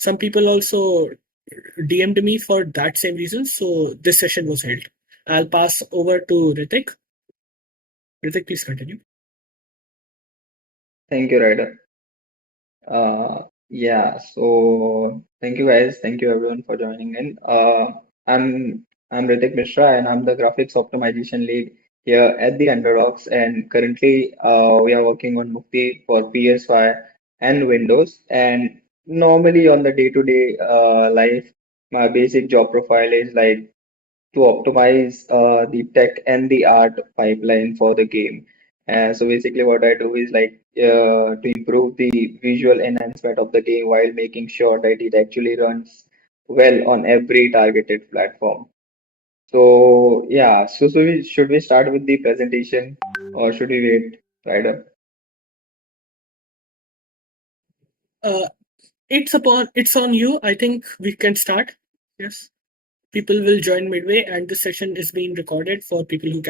Some people also DM'd me for that same reason, so this session was held. I'll pass over to Ritik. Ritik, please continue. Thank you, Ryder. Yeah, so thank you guys. Thank you everyone for joining in. I'm Ritik Mishra and I'm the graphics optimization lead here at the Underdogs. And currently, we are working on Mukti for PS5 and Windows. And normally on the day-to-day life, my basic job profile is like to optimize the tech and the art pipeline for the game. So basically, what I do is like to improve the visual enhancement of the game while making sure that it actually runs well on every targeted platform. So yeah, should we start with the presentation or should we wait, Ryder? Uh, it's on you. I think we can start. Yes. People will join midway, and this session is being recorded for people who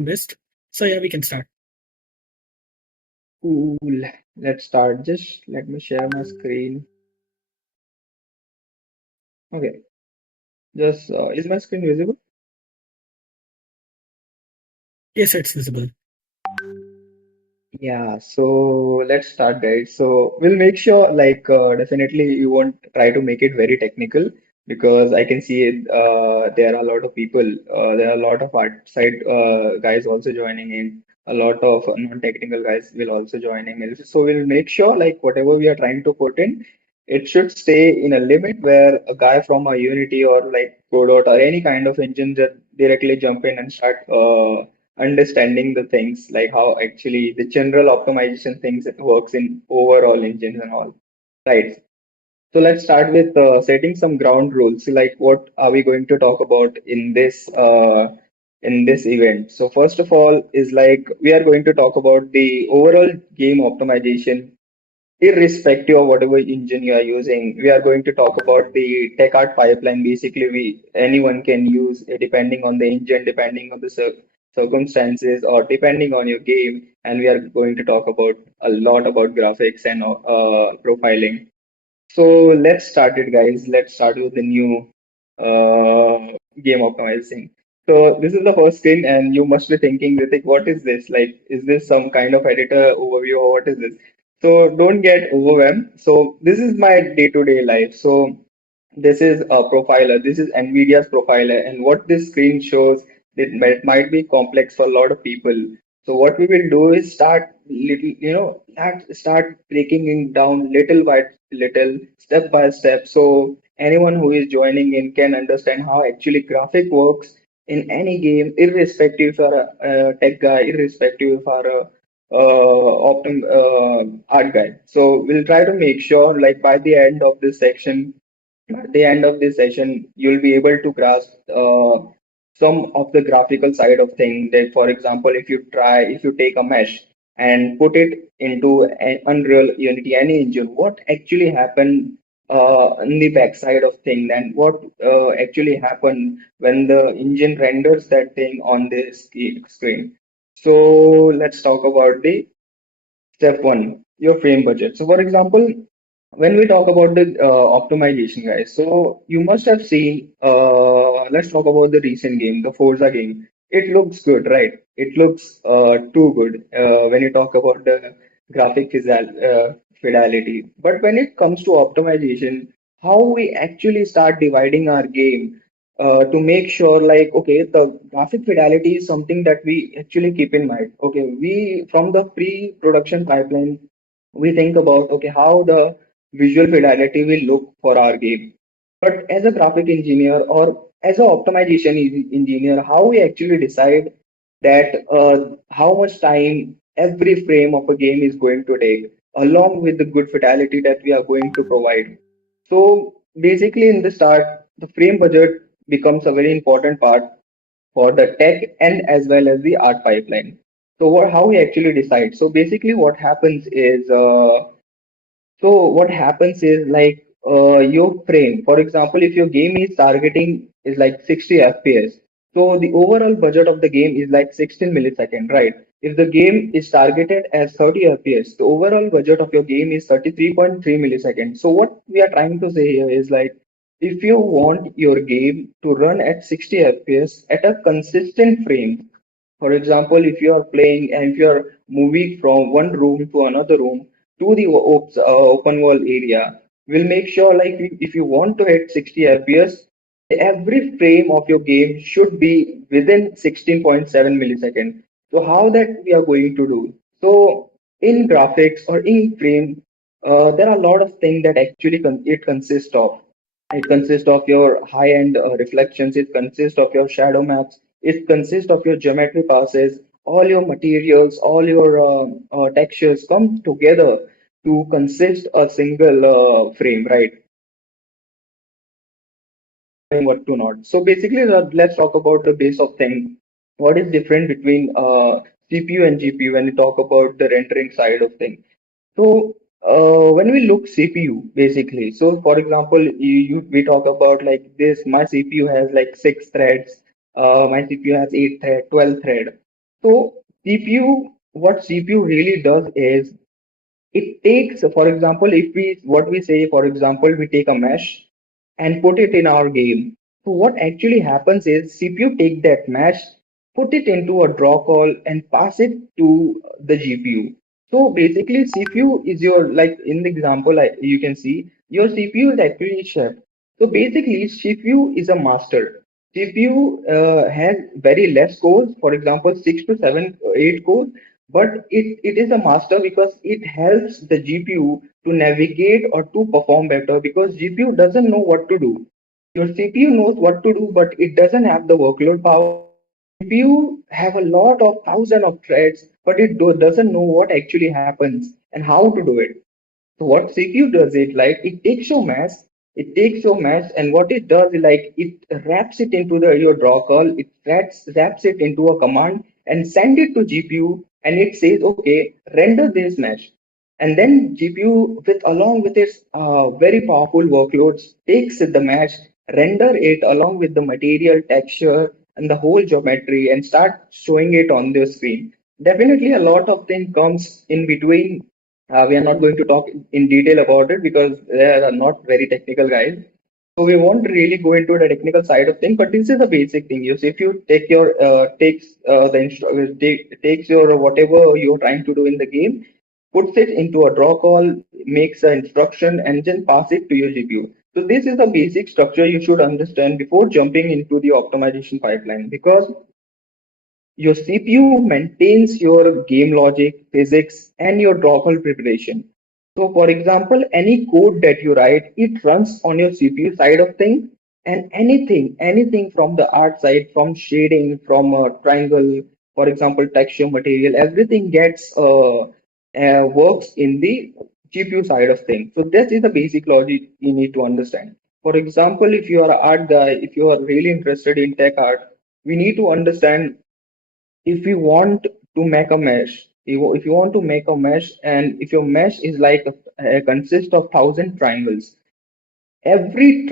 missed. So yeah, we can start. Cool. Let's start. Just let me share my screen. Okay. Just is my screen visible? Yes, it's visible. Yeah, so let's start, guys. So we'll make sure, like, definitely you won't try to make it very technical because I can see it, there are a lot of people, there are a lot of outside guys also joining in, a lot of non-technical guys will also joining in. So we'll make sure, like, whatever we are trying to put in, it should stay in a limit where a guy from a Unity or like Godot or any kind of engine just directly jump in and start understanding the things like how actually the general optimization things works in overall engines and all. Right. So let's start with setting some ground rules. Like what are we going to talk about in this event? So first of all is like we are going to talk about the overall game optimization irrespective of whatever engine you are using. We are going to talk about the tech art pipeline. Basically, we anyone can use depending on the engine, depending on the circumstances, or depending on your game. And we are going to talk about a lot about graphics and profiling. So let's start it, guys. Let's start with the new game optimizing. So this is the first screen, and you must be thinking, Ritik, what is this? Like, is this some kind of editor overview or what is this? So don't get overwhelmed. So this is my day-to-day life. So this is a profiler. This is NVIDIA's profiler, and what this screen shows, it might be complex for a lot of people. So what we will do is start little, start breaking it down little by little, step by step. So anyone who is joining in can understand how actually graphic works in any game, irrespective if you're a tech guy, irrespective if you're a art guy. So we'll try to make sure, like by the end of this section, at the end of this session, you'll be able to grasp some of the graphical side of things. That, for example, if you take a mesh and put it into an Unreal Unity, any engine, what actually happened in the backside of thing, and what actually happened when the engine renders that thing on the screen. So let's talk about the step one, your frame budget. So, for example, when we talk about the optimization, guys, so you must have seen. Let's talk about the recent game, the Forza game. It looks good, right? It looks too good when you talk about the fidelity. But when it comes to optimization, how we actually start dividing our game to make sure, like, okay, the graphic fidelity is something that we actually keep in mind. Okay, we from the pre-production pipeline we think about okay how the visual fidelity will look for our game. But as a graphic engineer or as an optimization engineer, how we actually decide that how much time every frame of a game is going to take, along with the good fidelity that we are going to provide. So basically, in the start, the frame budget becomes a very important part for the tech and as well as the art pipeline. So how we actually decide? So basically, what happens is like your frame. For example, if your game is targeting is like 60 FPS, so the overall budget of the game is like 16 millisecond, right? If the game is targeted as 30 FPS, the overall budget of your game is 33.3 milliseconds. So what we are trying to say here is like, if you want your game to run at 60 FPS at a consistent frame, for example, if you are playing and if you are moving from one room to another room to the open world area, we'll make sure like if you want to hit 60 FPS, every frame of your game should be within 16.7 milliseconds. So how that we are going to do? So in graphics or in frame, there are a lot of things that actually it consists of. It consists of your high-end reflections. It consists of your shadow maps. It consists of your geometry passes. All your materials, all your textures come together to consist a single frame, right? What to not. So basically, let's talk about the base of thing. What is different between CPU and GPU when we talk about the rendering side of thing? So when we look CPU basically, so for example, we talk about like this. My CPU has like 6 threads. My CPU has 8 thread, 12 thread. So CPU, what CPU really does is it takes, for example, if we what we say, for example, we take a mesh and put it in our game. So what actually happens is CPU take that mesh, put it into a draw call and pass it to the GPU. So basically CPU is your, like in the example you can see your CPU is actually chef. So basically CPU is a master. CPU has very less cores, for example 6 to 7 8 cores, but it is a master because it helps the GPU to navigate or to perform better because GPU doesn't know what to do. Your CPU knows what to do, but it doesn't have the workload power. CPU have a lot of thousand of threads, but it doesn't know what actually happens and how to do it. So what CPU does it like it takes your mesh and what it does is like it wraps it into the your draw call, it wraps it into a command and send it to GPU and it says, okay, render this mesh. And then GPU with along with its very powerful workloads takes the mesh, render it along with the material, texture, and the whole geometry and start showing it on the screen. Definitely a lot of things comes in between. We are not going to talk in detail about it because they are not very technical guys. So we won't really go into the technical side of things, but this is a basic thing. You see, if you take your takes takes your whatever you're trying to do in the game, puts it into a draw call, makes an instruction, and then pass it to your GPU. So this is the basic structure you should understand before jumping into the optimization pipeline because your CPU maintains your game logic, physics, and your drawable preparation. So, for example, any code that you write, it runs on your CPU side of things, and anything from the art side, from shading, from a triangle, for example, texture, material, everything gets works in the GPU side of things. So, this is the basic logic you need to understand. For example, if you are an art guy, if you are really interested in tech art, we need to understand if you want to make a mesh, if you want to make a mesh and if your mesh is like consists of 1,000 triangles, every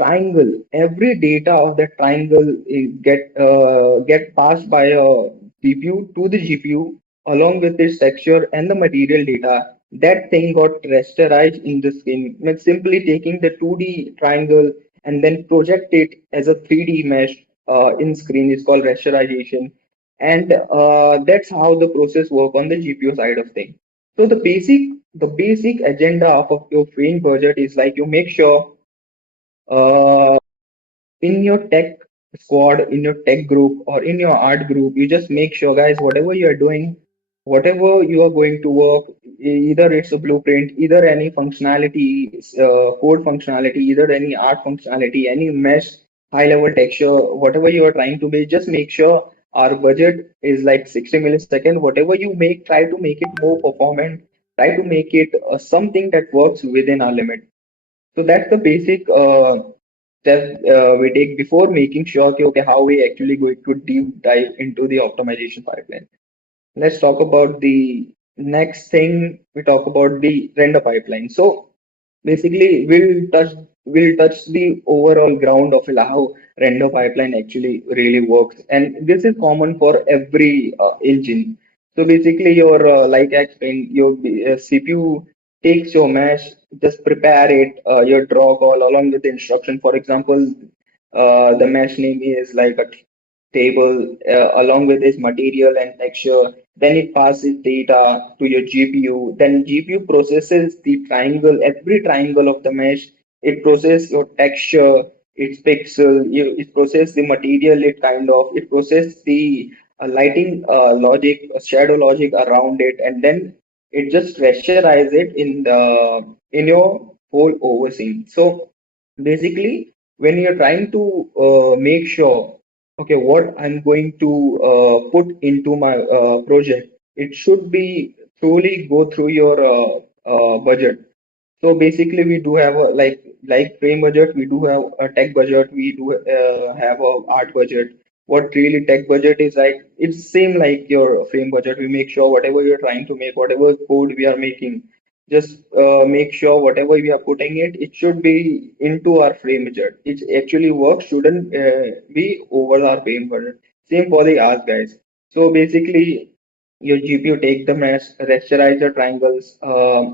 data of that triangle get passed by a CPU to the GPU along with its texture and the material data. That thing got rasterized in the screen. It's simply taking the 2D triangle and then project it as a 3D mesh in screen is called rasterization, and that's how the process work on the GPU side of things. So the basic agenda of your frame budget is like you make sure uh, in your tech squad, in your tech group, or in your art group, you just make sure, guys, whatever you are doing, whatever you are going to work, either it's a blueprint, either any functionality, code functionality, either any art functionality, any mesh, high level texture, whatever you are trying to make, just make sure our budget is like 60 millisecond. Whatever you make, try to make it more performant, try to make it something that works within our limit. So that's the basic step we take before making sure कि, okay, how we actually going to deep dive into the optimization pipeline. Let's talk about the next thing. We talk about the render pipeline. So basically, we'll touch the overall ground of how render pipeline actually really works, and this is common for every engine. So basically, your like I explained, your CPU takes your mesh, just prepare it, your draw call along with the instruction. For example, the mesh name is like a table along with its material and texture. Then it passes data to your GPU. Then GPU processes the triangle, every triangle of the mesh. It processes your texture, its pixel. It processes the material. It processes the lighting logic, shadow logic around it, and then it just rasterize it in your whole overseen. So basically, when you're trying to make sure, okay, what I'm going to put into my project, it should be truly go through your budget. So basically, we do have a like frame budget. We do have a tech budget. We do have a art budget. What really tech budget is like, it's same like your frame budget. We make sure whatever you're trying to make, whatever code we are making, just make sure whatever we are putting it, it should be into our frame budget. It actually works. Shouldn't be over our frame budget. Same for the art guys. So basically, your GPU take the mesh, rasterize the triangles,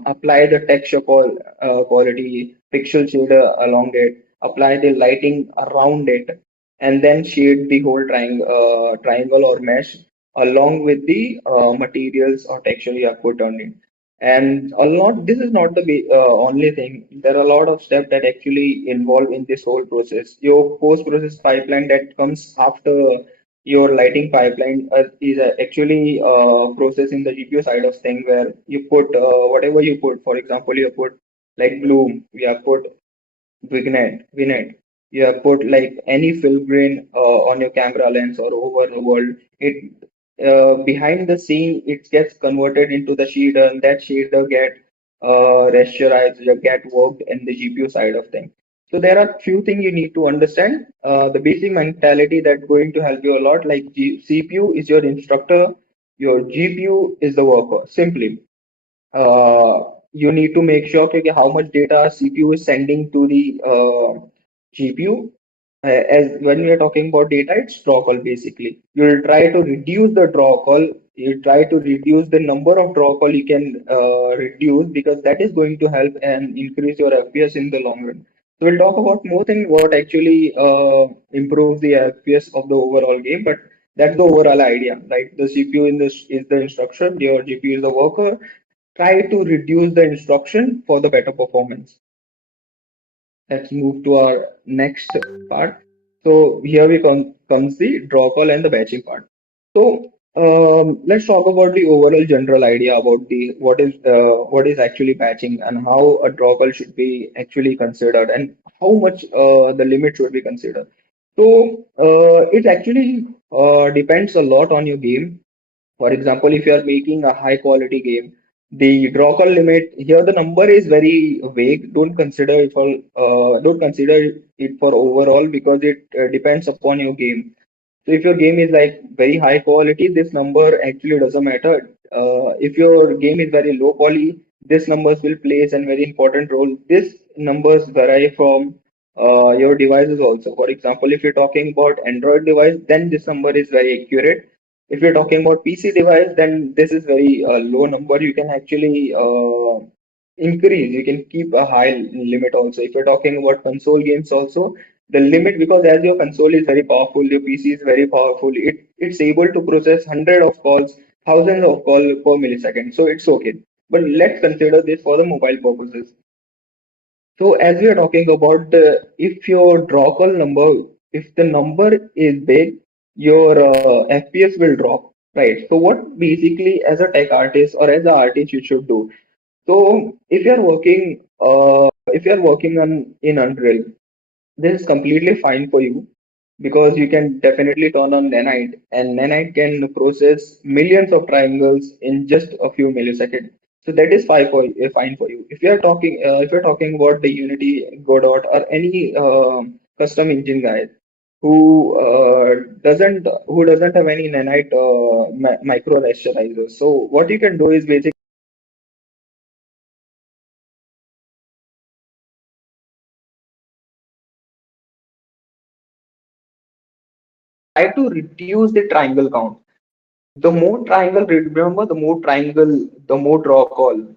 apply the texture quality, pixel shader along it, apply the lighting around it, and then shade the whole triangle or mesh along with the materials or texture you have put on it. And a lot, this is not the only thing. There are a lot of steps that actually involve in this whole process. Your post-process pipeline that comes after your lighting pipeline is actually processing the GPU side of thing, where you put whatever you put. For example, you put like bloom, we have put vignette. You have put like any film grain on your camera lens or over the world. It behind the scene, it gets converted into the shader, and that shader get rasterized, get worked in the GPU side of things. So there are few things you need to understand. The basic mentality that's going to help you a lot. Like CPU is your instructor, your GPU is the worker. Simply, you need to make sure okay, how much data CPU is sending to the GPU. As when we are talking about data, it's draw call basically. You'll try to reduce the draw call. You try to reduce the number of draw call you can reduce, because that is going to help and increase your FPS in the long run. So we'll talk about more things what actually improves the FPS of the overall game, but that's the overall idea. Like the CPU in this is the instruction, your GPU is the worker. Try to reduce the instruction for the better performance. Let's move to our next part. So here comes the draw call and the batching part. So let's talk about the overall general idea about the what is actually batching and how a draw call should be actually considered and how much the limit should be considered. So it actually depends a lot on your game. For example, if you are making a high quality game, the draw call limit here, the number is very vague. Don't consider it for overall, because it depends upon your game. So if your game is like very high quality, this number actually doesn't matter. If your game is very low quality, this numbers will plays a very important role. This numbers vary from your devices also. For example, if you're talking about Android device, then this number is very accurate. If you're talking about PC device, then this is very low number. You can actually increase. You can keep a high limit also. If you're talking about console games also, the limit, because as your console is very powerful, your PC is very powerful, it's able to process hundred of calls, thousands of calls per millisecond, so it's okay. But let's consider this for the mobile purposes. So as we are talking about if your draw call number, if the number is big, your FPS will drop, right? So what basically as a tech artist or as an artist you should do, so if you're working on in Unreal, this is completely fine for you, because you can definitely turn on nanite, and nanite can process millions of triangles in just a few milliseconds. So that is fine for you. If you're talking about the Unity, Godot, or any custom engine guy who doesn't have any nanite micro rasterizers. So what you can do is basically try to reduce the triangle count. The more triangle, remember, the more draw call,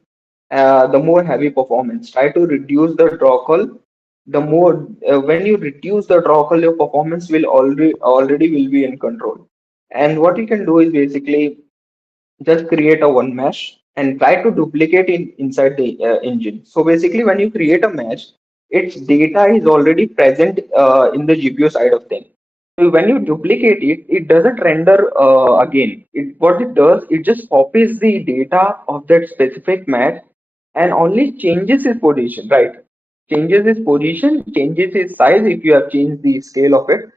the more heavy performance. Try to reduce the draw call. The more when you reduce the draw call, your performance will already will be in control. And what you can do is basically just create a one mesh and try to duplicate in inside the engine. So basically, when you create a mesh, its data is already present in the GPU side of things. So when you duplicate it, it doesn't render again. What it does, it just copies the data of that specific mesh and only changes its position, right? Changes its position, changes its size if you have changed the scale of it.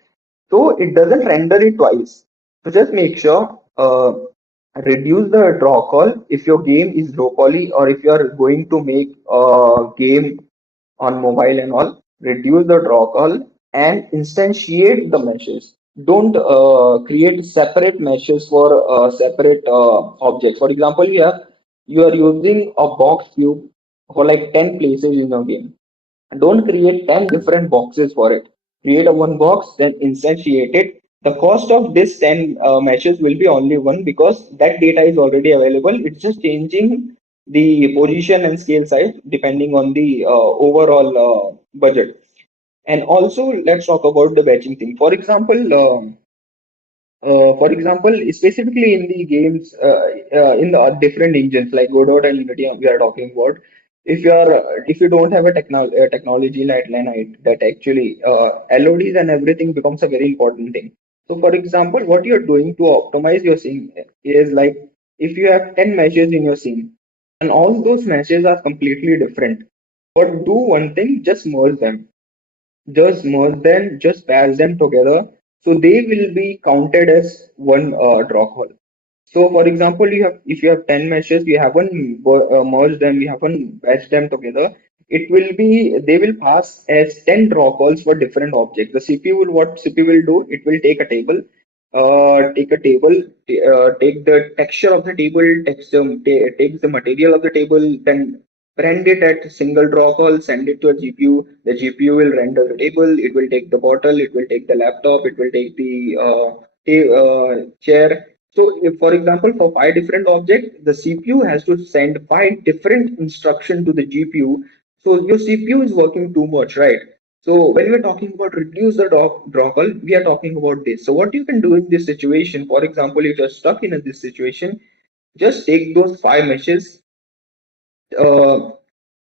So it doesn't render it twice. So just make sure reduce the draw call if your game is low poly, or if you are going to make a game on mobile and all. Reduce the draw call and instantiate the meshes. Don't create separate meshes for separate objects. For example, you are using a box cube for like 10 places in your game. Don't create 10 different boxes for it. Create a one box, then instantiate it. The cost of this 10 meshes will be only one, because that data is already available. It's just changing the position and scale size depending on the overall budget. And also, let's talk about the batching thing. For example, specifically in the games, in the different engines like Godot and Unity, we are talking about. If you don't have a technology like Linite, that actually LODs and everything becomes a very important thing. So, for example, what you're doing to optimize your scene is like, if you have 10 meshes in your scene and all those meshes are completely different, but do one thing, just patch them together, so they will be counted as one draw call. So, for example, if you have 10 meshes, you haven't merged them, you haven't batched them together. They will pass as 10 draw calls for different objects. The CPU will what CPU will do? It will take the texture of the table, takes the material of the table, then brand it at single draw call, send it to a GPU. The GPU will render the table. It will take the bottle. It will take the laptop. It will take the chair. So, if, for example, for five different objects, the CPU has to send five different instructions to the GPU. So your CPU is working too much, right? So when we're talking about reduce the draw call, we are talking about this. So what you can do in this situation, for example, if you're stuck in this situation, just take those five meshes, uh,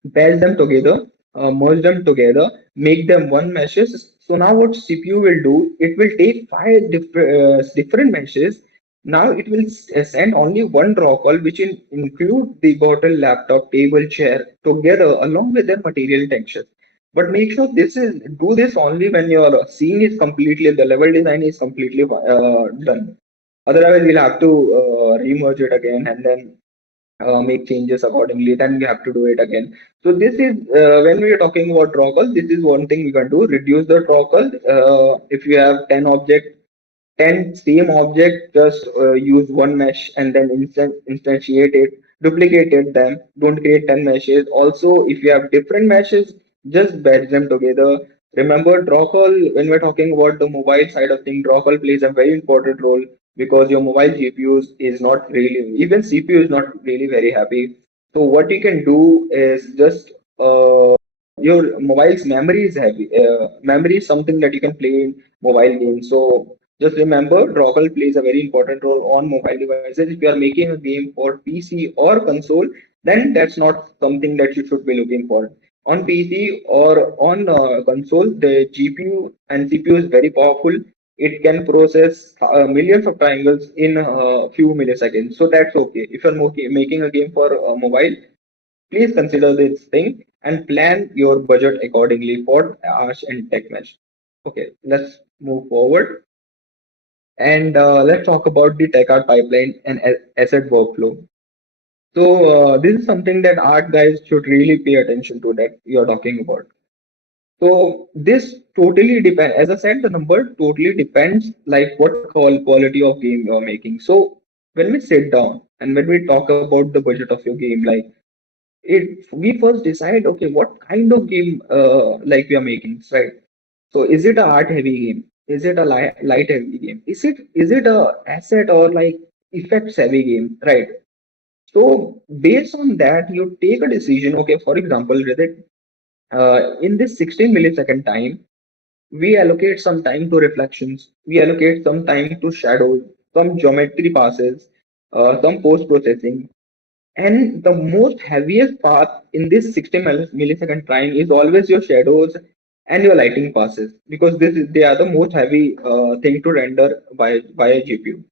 batch them together, merge them together, make them one meshes. So now what CPU will do, it will take five different meshes. Now it will send only one draw call, which will include the bottle, laptop, table, chair together along with their material texture. But make sure do this only when your scene is completely, the level design is completely done. Otherwise, we'll have to remerge it again and then make changes accordingly, then we have to do it again. So this is when we are talking about draw call, this is one thing we can do: reduce the draw call. If you have 10 objects, 10 same object, just use one mesh and then instantiate it, duplicated them. Don't create 10 meshes. Also, if you have different meshes, just batch them together. Remember, draw call, when we're talking about the mobile side of things, draw call plays a very important role, because your mobile GPUs is not really, even CPU is not really very happy. So what you can do is just your mobile's memory is heavy. Memory is something that you can play in mobile games. So just remember, Toggle plays a very important role on mobile devices. If you are making a game for PC or console, then that's not something that you should be looking for. On PC or on console, the GPU and CPU is very powerful. It can process millions of triangles in a few milliseconds. So that's okay. If you're making a game for mobile, please consider this thing and plan your budget accordingly for Ash and Tech Mesh. Okay, let's move forward. And let's talk about the tech art pipeline and asset workflow. So this is something that art guys should really pay attention to, that you're talking about. So this totally depends. As I said, the number totally depends like what quality of game you're making. So when we sit down and when we talk about the budget of your game, like we first decide, okay, what kind of game like we are making, right? So is it a art heavy game? Is it a light heavy game? Is it a asset or like effects heavy game, right? So based on that, you take a decision. Okay, for example, Ritik, in this 16 millisecond time, we allocate some time to reflections, we allocate some time to shadows, some geometry passes, some post processing. And the most heaviest part in this 60 millisecond time is always your shadows and your lighting passes, because they are the most heavy thing to render by a GPU.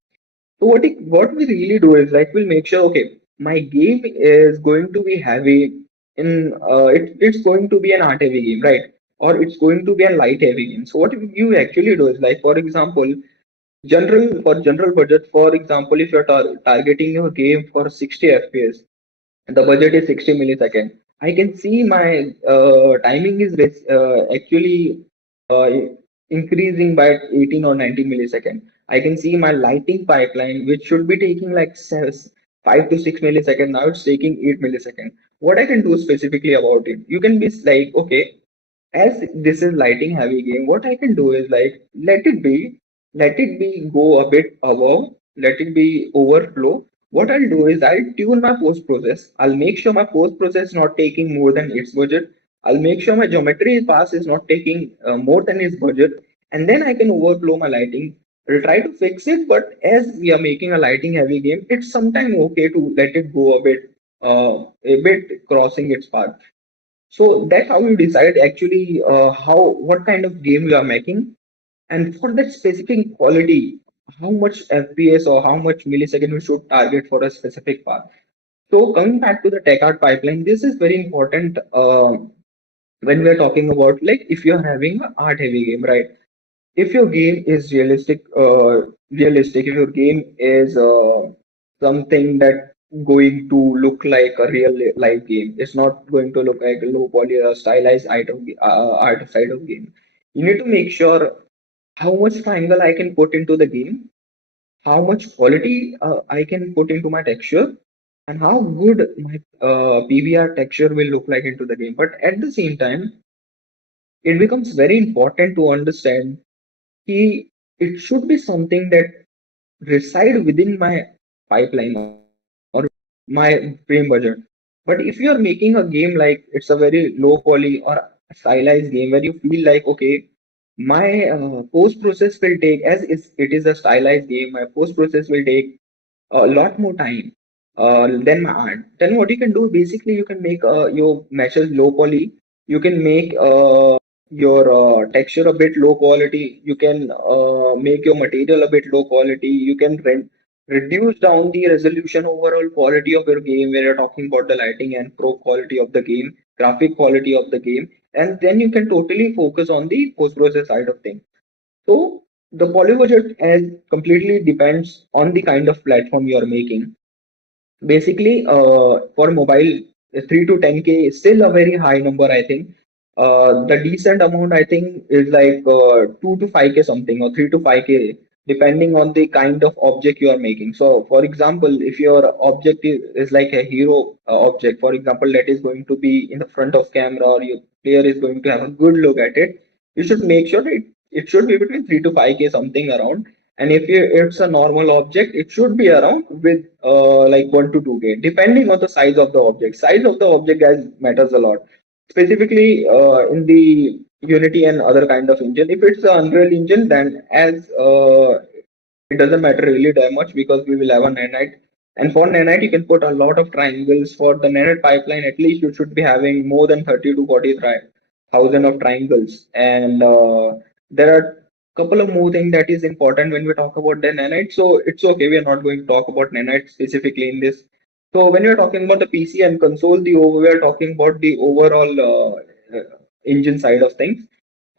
So what we really do is like we'll make sure, okay, my game is going to be heavy in it's going to be an art heavy game, right? Or it's going to be a light heavy game. So what you actually do is like, for example, general budget, for example, if you're targeting your game for 60 FPS, the budget is 60 millisecond. I can see my timing is actually uh, increasing by 18 or 19 millisecond. I can see my lighting pipeline, which should be taking like 5 to 6 millisecond. Now it's taking 8 millisecond. What I can do specifically about it, you can be like, okay, as this is lighting heavy game, what I can do is like let it be go a bit above, let it be overflow. What I'll do is I'll tune my post process. I'll make sure my post process not taking more than its budget. I'll make sure my geometry pass is not taking more than its budget, and then I can overflow my lighting. I'll try to fix it, but as we are making a lighting heavy game, it's sometimes okay to let it go a bit crossing its path. So that's how you decide actually how what kind of game you are making, and for that specific quality, how much FPS or how much millisecond we should target for a specific path. So coming back to the tech art pipeline, this is very important when we are talking about like if you are having an art heavy game, right? If your game is realistic, if your game is something that going to look like a real life game, it's not going to look like a low poly or stylized art side of game. You need to make sure how much triangle I can put into the game, how much quality I can put into my texture, and how good my PBR texture will look like into the game. But at the same time, it becomes very important to understand it should be something that reside within my pipeline or my frame budget. But if you're making a game like it's a very low poly or stylized game where you feel like, okay, my post process will take, it is a stylized game, my post process will take a lot more time than my art. Then what you can do, basically you can make your meshes low poly. You can make your texture a bit low quality. You can make your material a bit low quality. You can reduce down the resolution overall quality of your game where you're talking about the lighting and pro quality of the game, graphic quality of the game, and then you can totally focus on the post process side of things. So the poly budget as completely depends on the kind of platform you are making. Basically, for mobile, 3 to 10K is still a very high number, I think. The decent amount, I think, is like 2 to 5K something, or 3 to 5K, depending on the kind of object you are making. So, for example, if your object is like a hero object, for example, that is going to be in the front of camera, or your player is going to have a good look at it, you should make sure it should be between 3 to 5K something around. And if it's a normal object, it should be around with like 1 to 2K, depending on the size of the object. Size of the object, guys, matters a lot. Specifically in the Unity and other kind of engine. If it's an Unreal engine, then as it doesn't matter really that much because we will have a nanite. And for nanite, you can put a lot of triangles. For the nanite pipeline, at least you should be having more than 30 to 40,000 of triangles. And there are couple of more things that is important when we talk about the nanite. So it's okay, we are not going to talk about nanite specifically in this. So when you're talking about the PC and console, we are talking about the overall engine side of things.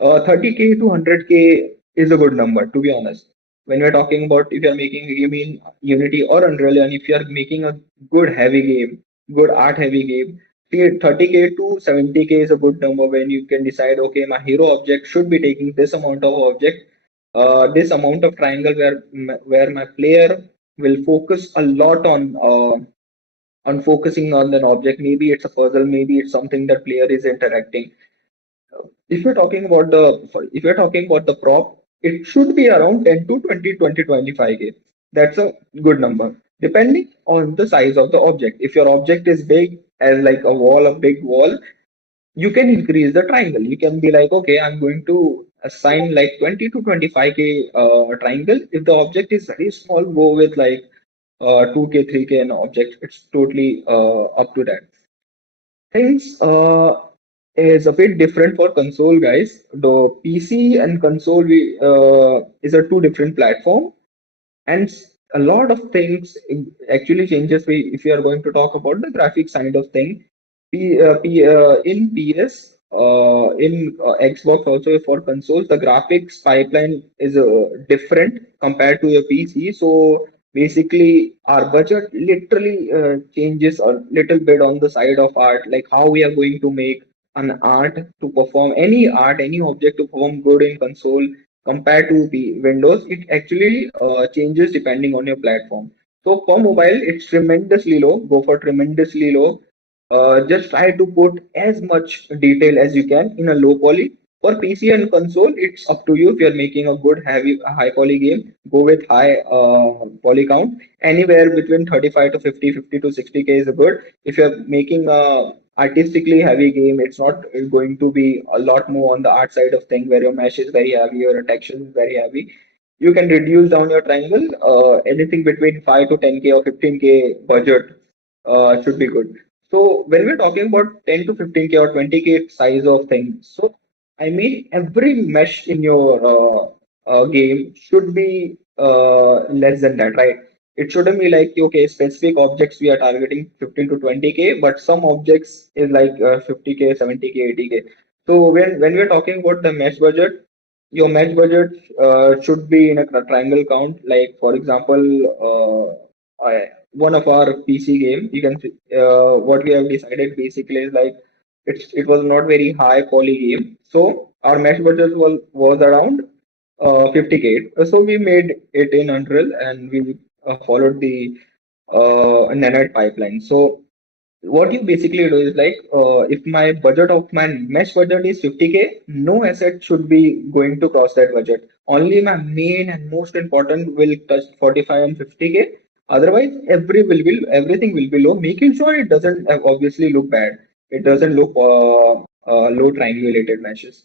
30K to 100K is a good number, to be honest. When we're talking about if you're making a game in Unity or Unreal, and if you're making a good heavy game, good art heavy game, 30K to 70K is a good number when you can decide, okay, my hero object should be taking this amount of object, this amount of triangle where my player will focus a lot on focusing on an object. Maybe it's a puzzle, maybe it's something that player is interacting. If you're talking about the prop, it should be around 10 to 20, 20, 25K. That's a good number. Depending on the size of the object. If your object is big, as like a wall, a big wall, you can increase the triangle. You can be like, okay, I'm going to assign like 20 to 25k triangle. If the object is very small, go with like 2k, 3k an object. It's totally up to that. Things is a bit different for console guys. The PC and console is a two different platform, and a lot of things actually changes if you are going to talk about the graphic side of thing. In PS, in Xbox also for consoles, the graphics pipeline is different compared to your PC. So basically, our budget literally changes a little bit on the side of art, like how we are going to make an art to perform any art, any object to perform good in console compared to the Windows. It actually changes depending on your platform. So for mobile, it's tremendously low. Go for tremendously low. Just try to put as much detail as you can in a low poly. For PC and console, it's up to you. If you're making a good, heavy, high poly game, go with high poly count. Anywhere between 35 to 50, 50 to 60k is good. If you're making a artistically heavy game, it's not going to be a lot more on the art side of thing where your mesh is very heavy or your texture is very heavy. You can reduce down your triangle. Anything between 5 to 10k or 15k budget should be good. So when we're talking about 10 to 15k or 20k size of things, so I mean every mesh in your game should be less than that, right? It shouldn't be like okay, specific objects we are targeting 15 to 20k, but some objects is like 50k, 70k, 80k. So when we're talking about the mesh budget, your mesh budget should be in a triangle count. Like for example, one of our PC game, you can see, what we have decided basically is like it was not very high poly game, so our mesh budget was around 50k. So we made it in Unreal and we followed the nanite pipeline. So what you basically do is like if my budget of my mesh budget is 50k, no asset should be going to cross that budget. Only my main and most important will touch 45 and 50k. Otherwise, everything will be low, making sure it doesn't obviously look bad. It doesn't look low triangulated meshes.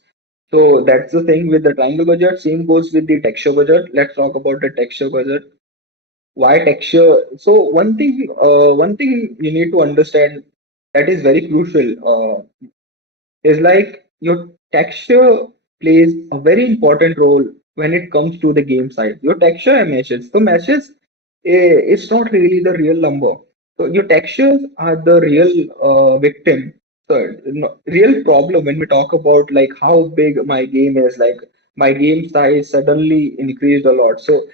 So that's the thing with the triangle budget. Same goes with the texture budget. Let's talk about the texture budget. Why texture? So one thing you need to understand that is very crucial is like your texture plays a very important role when it comes to the game side. Your texture and meshes. So meshes, it's not really the real number. So your textures are the real victim. So real problem when we talk about like how big my game is, like my game size suddenly increased a lot. So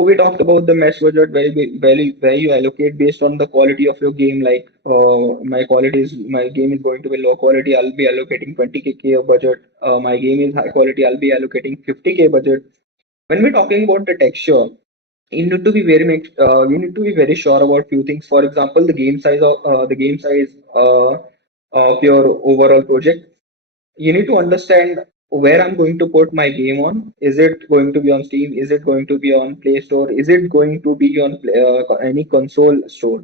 we talked about the mesh budget where you allocate based on the quality of your game. Like my game is going to be low quality, I'll be allocating 20k of budget. My game is high quality, I'll be allocating 50k budget. When we're talking about the texture, you need to be very sure about few things. For example, the game size of your overall project. You need to understand where I'm going to put my game on. Is it going to be on Steam? Is it going to be on Play Store? Is it going to be on any console store?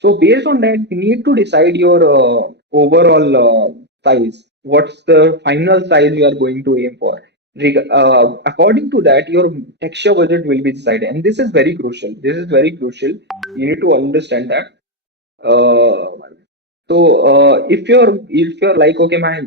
So based on that, you need to decide your overall size. What's the final size you are going to aim for? According to that, your texture budget will be decided, and this is very crucial. This is very crucial. You need to understand that. If you're like okay, my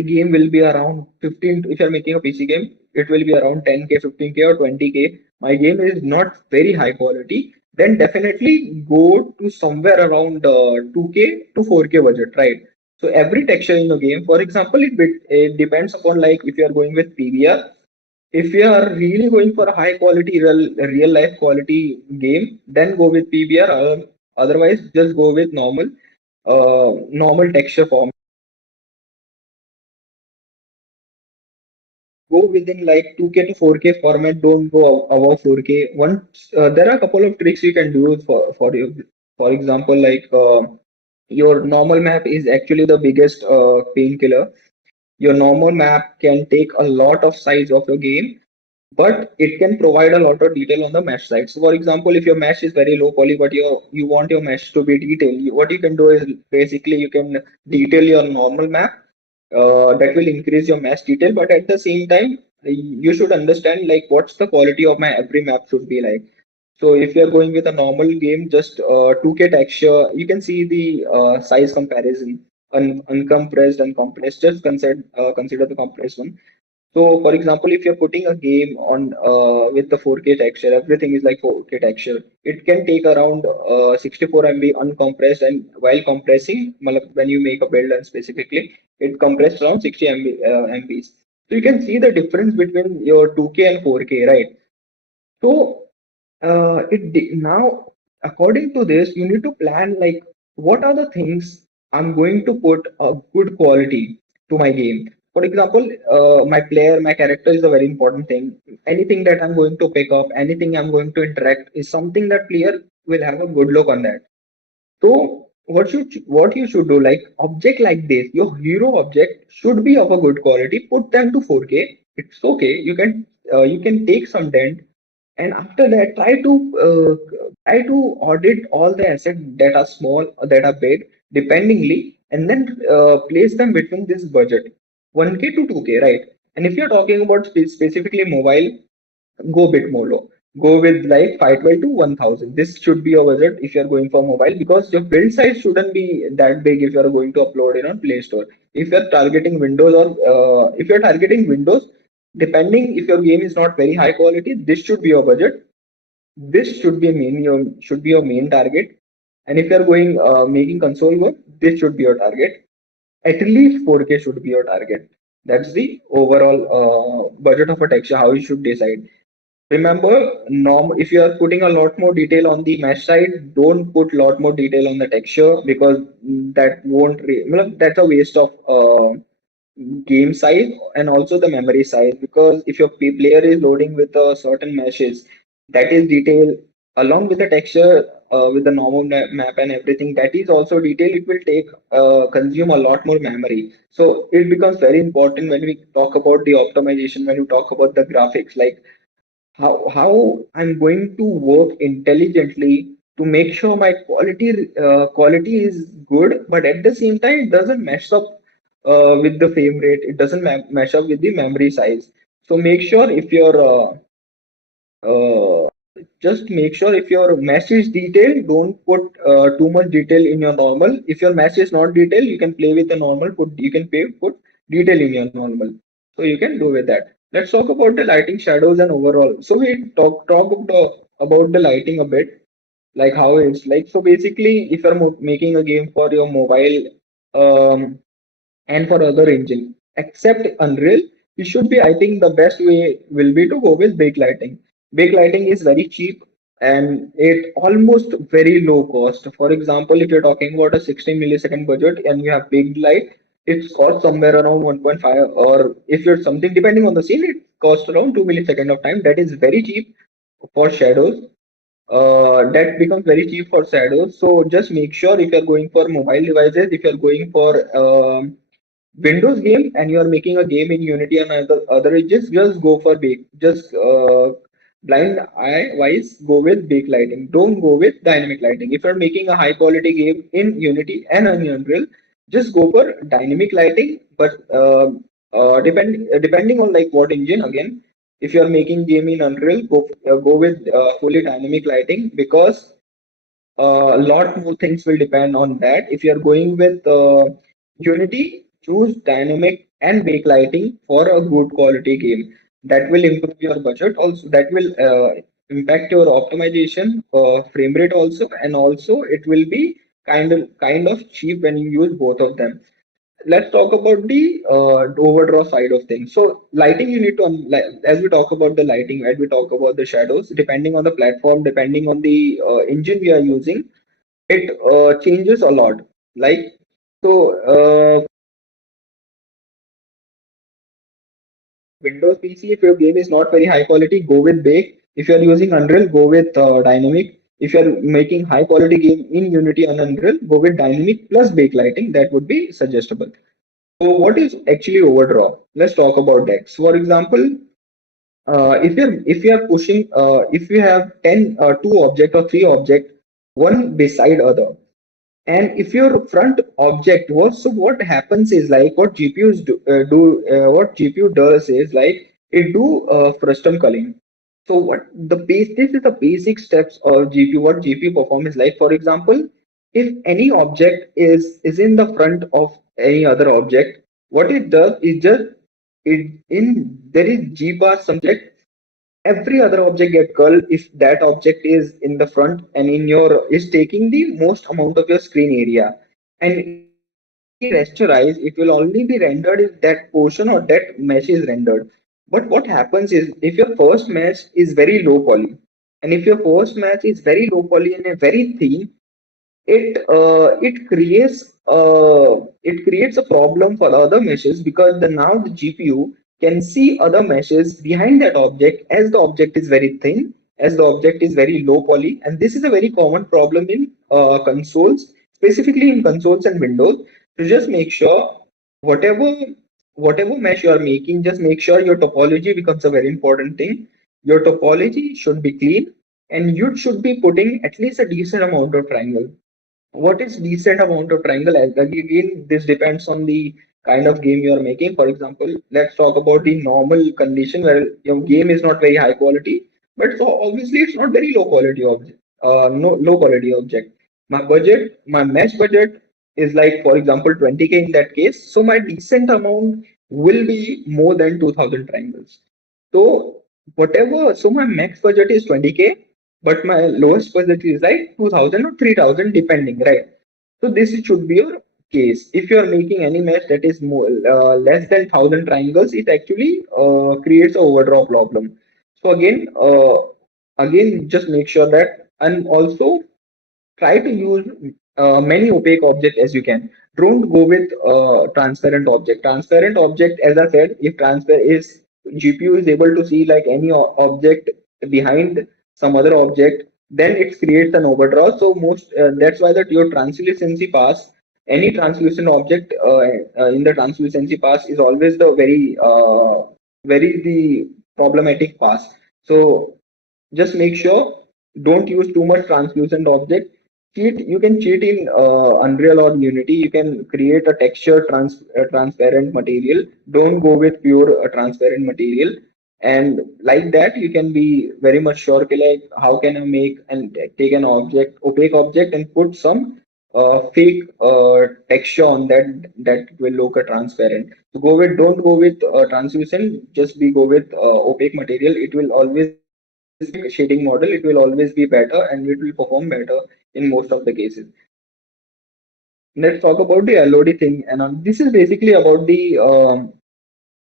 game will be around 15. If you're making a PC game, it will be around 10k, 15k, or 20k. My game is not very high quality. Then definitely go to somewhere around 2k to 4k budget, right? So every texture in the game, for example, it depends upon like if you are going with PBR. If you are really going for a high quality, real life quality game, then go with PBR. Otherwise, just go with normal texture form. Go within like 2K to 4K format. Don't go above 4K. There are a couple of tricks you can do for you. For example, like your normal map is actually the biggest painkiller. Your normal map can take a lot of size of your game. but it can provide a lot of detail on the mesh side. So for example, if your mesh is very low poly, but you want your mesh to be detailed, what you can do is basically you can detail your normal map. That will increase your mesh detail, but at the same time, you should understand like what's the quality of my every map should be like. So if you're going with a normal game, just 2K texture, you can see the size comparison, uncompressed and compressed. Just consider the compressed one. So, for example, if you're putting a game on with the 4K texture, everything is like 4K texture. It can take around 64 MB uncompressed, and while compressing, when you make a build and specifically, it compressed around 60 MBs. So you can see the difference between your 2K and 4K, right? So now, according to this, you need to plan like what are the things I'm going to put a good quality to my game. For example, my character is a very important thing. Anything that I'm going to pick up, anything I'm going to interact is something that player will have a good look on that. So what you should do, like object like this, your hero object should be of a good quality. Put them to 4K. It's okay. You can take some dent, and after that try to audit all the assets that are small or that are big, dependingly, and then place them between this budget, 1K to 2K, right? And if you're talking about specifically mobile, go bit more low. Go with like 512 to 1000. This should be your budget if you're going for mobile, because your build size shouldn't be that big if you're going to upload it on Play Store. If you're targeting Windows, or if you're targeting Windows, depending if your game is not very high quality, this should be your budget. This should be your main target. And if you're going making console work, this should be your target. At least 4K should be your target. That's the overall budget of a texture, how you should decide. Remember, if you are putting a lot more detail on the mesh side, don't put a lot more detail on the texture, because that won't, well, that's a waste of game size and also the memory size. Because if your player is loading with a certain meshes that is detailed along with the texture, with the normal map and everything, that is also detailed, it will take consume a lot more memory. So it becomes very important when we talk about the optimization, when we talk about the graphics, like how I'm going to work intelligently to make sure my quality is good, but at the same time it doesn't mess up with the frame rate. It doesn't mesh up with the memory size. So make sure if you're just make sure if your mesh is detailed, don't put too much detail in your normal. If your mesh is not detailed, you can play with the normal. Put detail in your normal. So you can do with that. Let's talk about the lighting, shadows, and overall. So we about the lighting a bit, like how it's like. So basically, if you're making a game for your mobile, um, and for other engine except Unreal, you should be, I think the best way will be to go with backlighting. Backlighting is very cheap and it almost very low cost. For example, if you're talking about a 16 millisecond budget and you have big light, it's cost somewhere around 1.5, or if you're something depending on the scene, it costs around 2 millisecond of time. That is very cheap for shadows. That becomes very cheap for shadows. So just make sure if you're going for mobile devices, if you're going for Windows game and you are making a game in Unity and other edges, just go for bake. Just blind eye wise, go with bake lighting. Don't go with dynamic lighting. If you're making a high quality game in Unity and in Unreal, just go for dynamic lighting. But depending on like what engine again. If you are making game in Unreal, go with fully dynamic lighting, because a lot more things will depend on that. If you are going with Unity, choose dynamic and backlighting for a good quality game. That will improve your budget. Also, that will impact your optimization, frame rate also, and also it will be kind of cheap when you use both of them. Let's talk about the overdraw side of things. So lighting, you need to as we talk about the lighting, as we talk about the shadows, depending on the platform, depending on the engine we are using, it changes a lot. Like so, Windows PC, if your game is not very high quality, go with bake. If you are using Unreal, go with dynamic. If you are making high quality game in Unity and Unreal, go with dynamic plus bake lighting. That would be suggestible. So what is actually overdraw? Let's talk about decks. For example, if you're pushing if you have 10 two object or three object one beside other, and if your front object was, so what happens is like what GPUs do what GPU does is like it do frustum culling. So what the base this is the basic steps of GPU, what GPU perform is like. For example, if any object is in the front of any other object, what it does is just it in there is G bar subject, every other object get curl if that object is in the front and in your is taking the most amount of your screen area, and it will only be rasterized, it will only be rendered if that portion or that mesh is rendered. But what happens is if your first mesh is very low poly, and if your first mesh is very low poly and a very thin, it creates a problem for the other meshes, because now the GPU can see other meshes behind that object as the object is very thin, as the object is very low poly, and this is a very common problem in consoles, specifically in consoles and Windows. To just make sure whatever whatever mesh you are making, just make sure your topology becomes a very important thing. Your topology should be clean, and you should be putting at least a decent amount of triangle. What is decent amount of triangle? Again, this depends on the kind of game you are making. For example, let's talk about the normal condition where your game is not very high quality, but so obviously it's not very low quality object. No low quality object. My mesh budget is like, for example, 20K in that case. So my decent amount will be more than 2000 triangles. So so my max budget is 20K, but my lowest budget is like 2000 or 3000 depending, right? So this should be your case. If you are making any mesh that is more less than 1000 triangles, it actually creates a overdraw problem. So again, just make sure that, and also try to use many opaque objects as you can. Don't go with transparent object. Transparent object, as I said, if transfer is GPU is able to see like any object behind some other object, then it creates an overdraw. So most that's why that your translucency pass, any translucent object in the translucency pass is always the very the problematic pass. So just make sure don't use too much translucent object. You can cheat in Unreal or Unity. You can create a texture transparent material. Don't go with pure transparent material. And like that, you can be very much sure कि like how can I make and take an object, opaque object, and put some fake texture on that will look a transparent. So don't go with translucent. Just be go with opaque material. It will always shading model, it will always be better and it will perform better in most of the cases. Let's talk about the LOD thing, and this is basically about the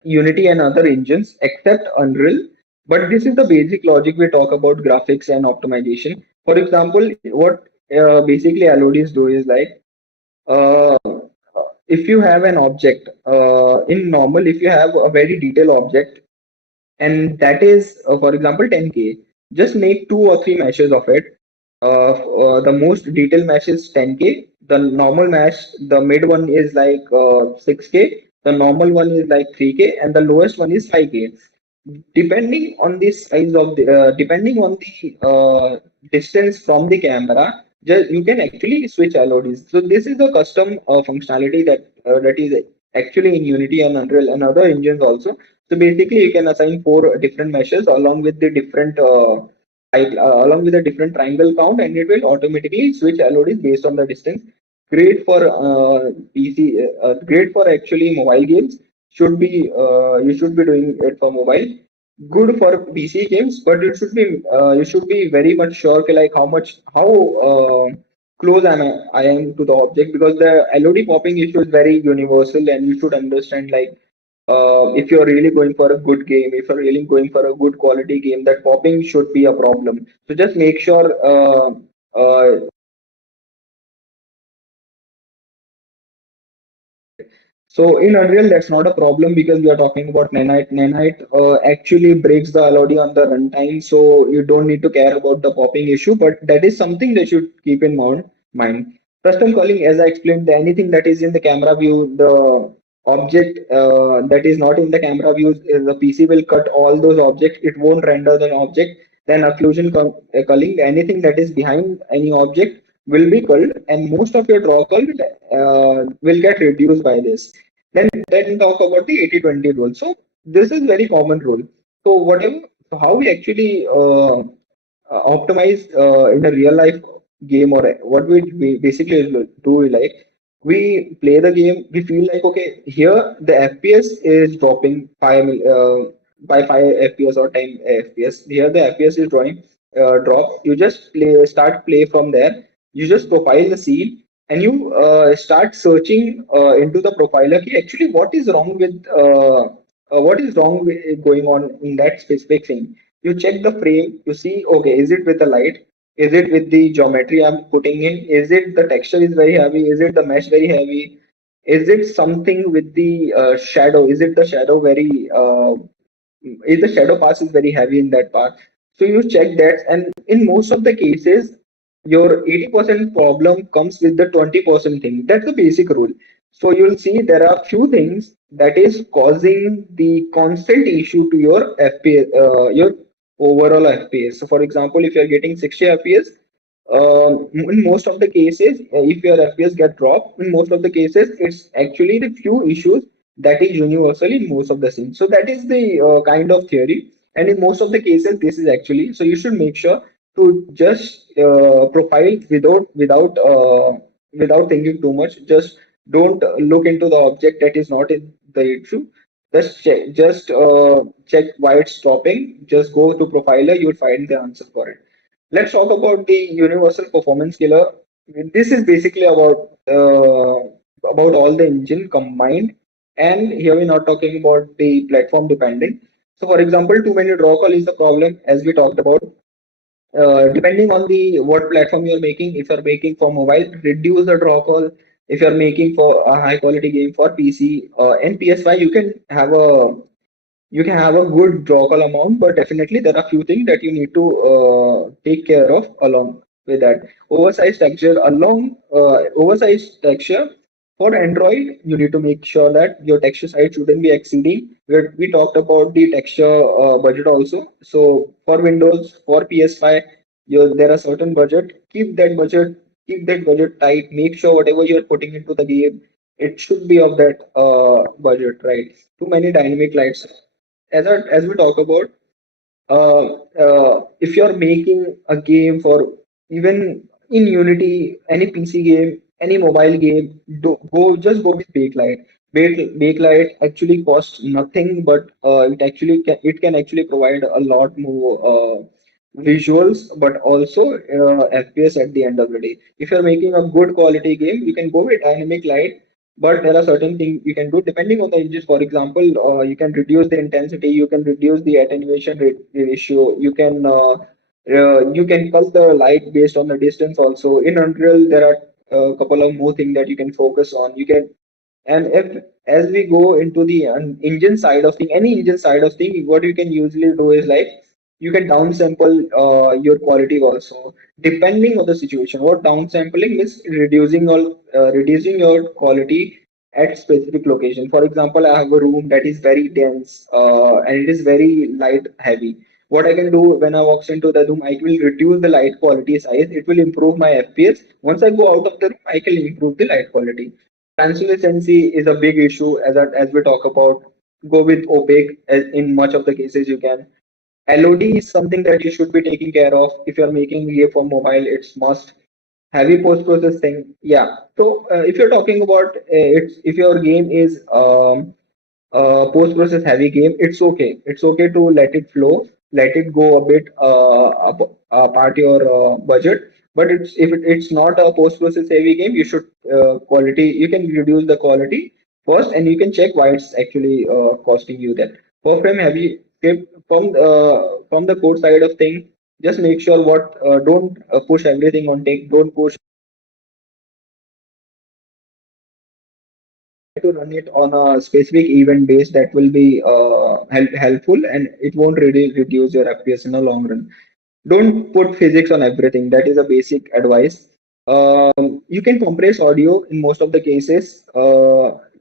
Unity and other engines except Unreal. But this is the basic logic we talk about graphics and optimization. For example, what basically LODs do is like uh, if you have an object in normal, if you have a very detailed object and that is for example 10K, just make two or three meshes of it. The most detailed mesh is 10K, the normal mesh, the mid one is like 6K, the normal one is like 3K, and the lowest one is 5K. Depending on the size of the depending on the distance from the camera, just you can actually switch LODs. So this is the custom functionality that is actually in Unity and Unreal and other engines also. So basically you can assign four different meshes along with the different along with a different triangle count, and it will automatically switch LODs based on the distance. Great for PC, great for actually mobile games. Should be you should be doing it for mobile. Good for PC games, but it should be you should be very much sure कि like how close I am to the object, because the LOD popping issue is very universal and you should understand like if you're really going for a good game, if you're really going for a good quality game, that popping should be a problem. So just make sure so in Unreal, that's not a problem because we are talking about Nanite. Nanite actually breaks the LOD on the runtime, so you don't need to care about the popping issue. But that is something that you should keep in mind. Custom calling, as I explained, anything that is in the camera view, the object that is not in the camera view, the PC will cut all those objects. It won't render the object. Then occlusion culling, anything that is behind any object will be culled, and most of your draw cull will get reduced by this. Then talk about the 80-20 rule. So this is very common rule. So whatever, so how we actually optimize in a real life game, or what we basically do, like we play the game, we feel like, okay, here the FPS is dropping by 5 FPS or 10 FPS. Here the FPS is drawing drop. You just start play from there. You just profile the scene, and you start searching into the profiler key. Actually, what is wrong with going on in that specific thing. You check the frame, you see, okay, is it with the light? Is it with the geometry I'm putting in? Is it the texture is very heavy? Is it the mesh very heavy? Is it something with the shadow? Is it the shadow very is the shadow pass is very heavy in that part? So you check that, and in most of the cases, your 80% problem comes with the 20% thing. That's the basic rule. So you'll see there are few things that is causing the constant issue to your FPS, your overall FPS. So for example, if you're getting 60 FPS, in most of the cases, if your FPS get dropped, in most of the cases, it's actually the few issues that is universal in most of the scenes. So that is the kind of theory, and in most of the cases, this is actually. So you should make sure to just profile without thinking too much. Just don't look into the object that is not in the issue. Just check why it's dropping. Just go to profiler, you'll find the answer for it. Let's talk about the universal performance killer. This is basically about all the engine combined, and here we're not talking about the platform depending. So, for example, too many draw call is the problem, as we talked about. Depending on the what platform you're making, if you're making for mobile, reduce the draw call. If you're making for a high quality game for PC and PS5, you can have a good draw call amount, but definitely there are few things that you need to take care of along with that. Oversized texture for Android, you need to make sure that your texture size shouldn't be exceeding. We talked about the texture budget also. So for Windows, for PS5, there are certain budget. Keep that budget tight. Make sure whatever you're putting into the game, it should be of that budget, right? Too many dynamic lights as we talk about, if you're making a game for even in Unity, any PC game, any mobile game, go with Bakelite. Bakelite actually costs nothing, but it can actually provide a lot more visuals, but also FPS at the end of the day. If you're making a good quality game, you can go with dynamic light, but there are certain things you can do depending on the engine. For example, you can reduce the intensity, you can reduce the attenuation ratio, you can cut the light based on the distance also. In Unreal, there are a couple of more things that you can focus on. And if as we go into the engine side of thing, any engine side of thing, what you can usually do is like you can downsample your quality also, depending on the situation. What downsampling is reducing your quality at specific location. For example, I have a room that is very dense and it is very light heavy. What I can do when I walks into the room, I will reduce the light quality size. It will improve my FPS. Once I go out of the room, I can improve the light quality. Translucency is a big issue as we talk about. Go with opaque as in much of the cases you can. LOD is something that you should be taking care of. If you're making VA for mobile, it's must. Heavy post processing, yeah. So if you're talking about if your game is post process heavy game, it's okay. It's okay to let it flow, let it go a bit apart your budget. But it's not a post process heavy game, you should quality. You can reduce the quality first, and you can check why it's actually costing you that. For frame heavy from the code side of thing, just make sure what don't push everything on take. Don't push to run it on a specific event base. That will be helpful, and it won't really reduce your FPS in the long run. Don't put physics on everything. That is a basic advice. You can compress audio in most of the cases.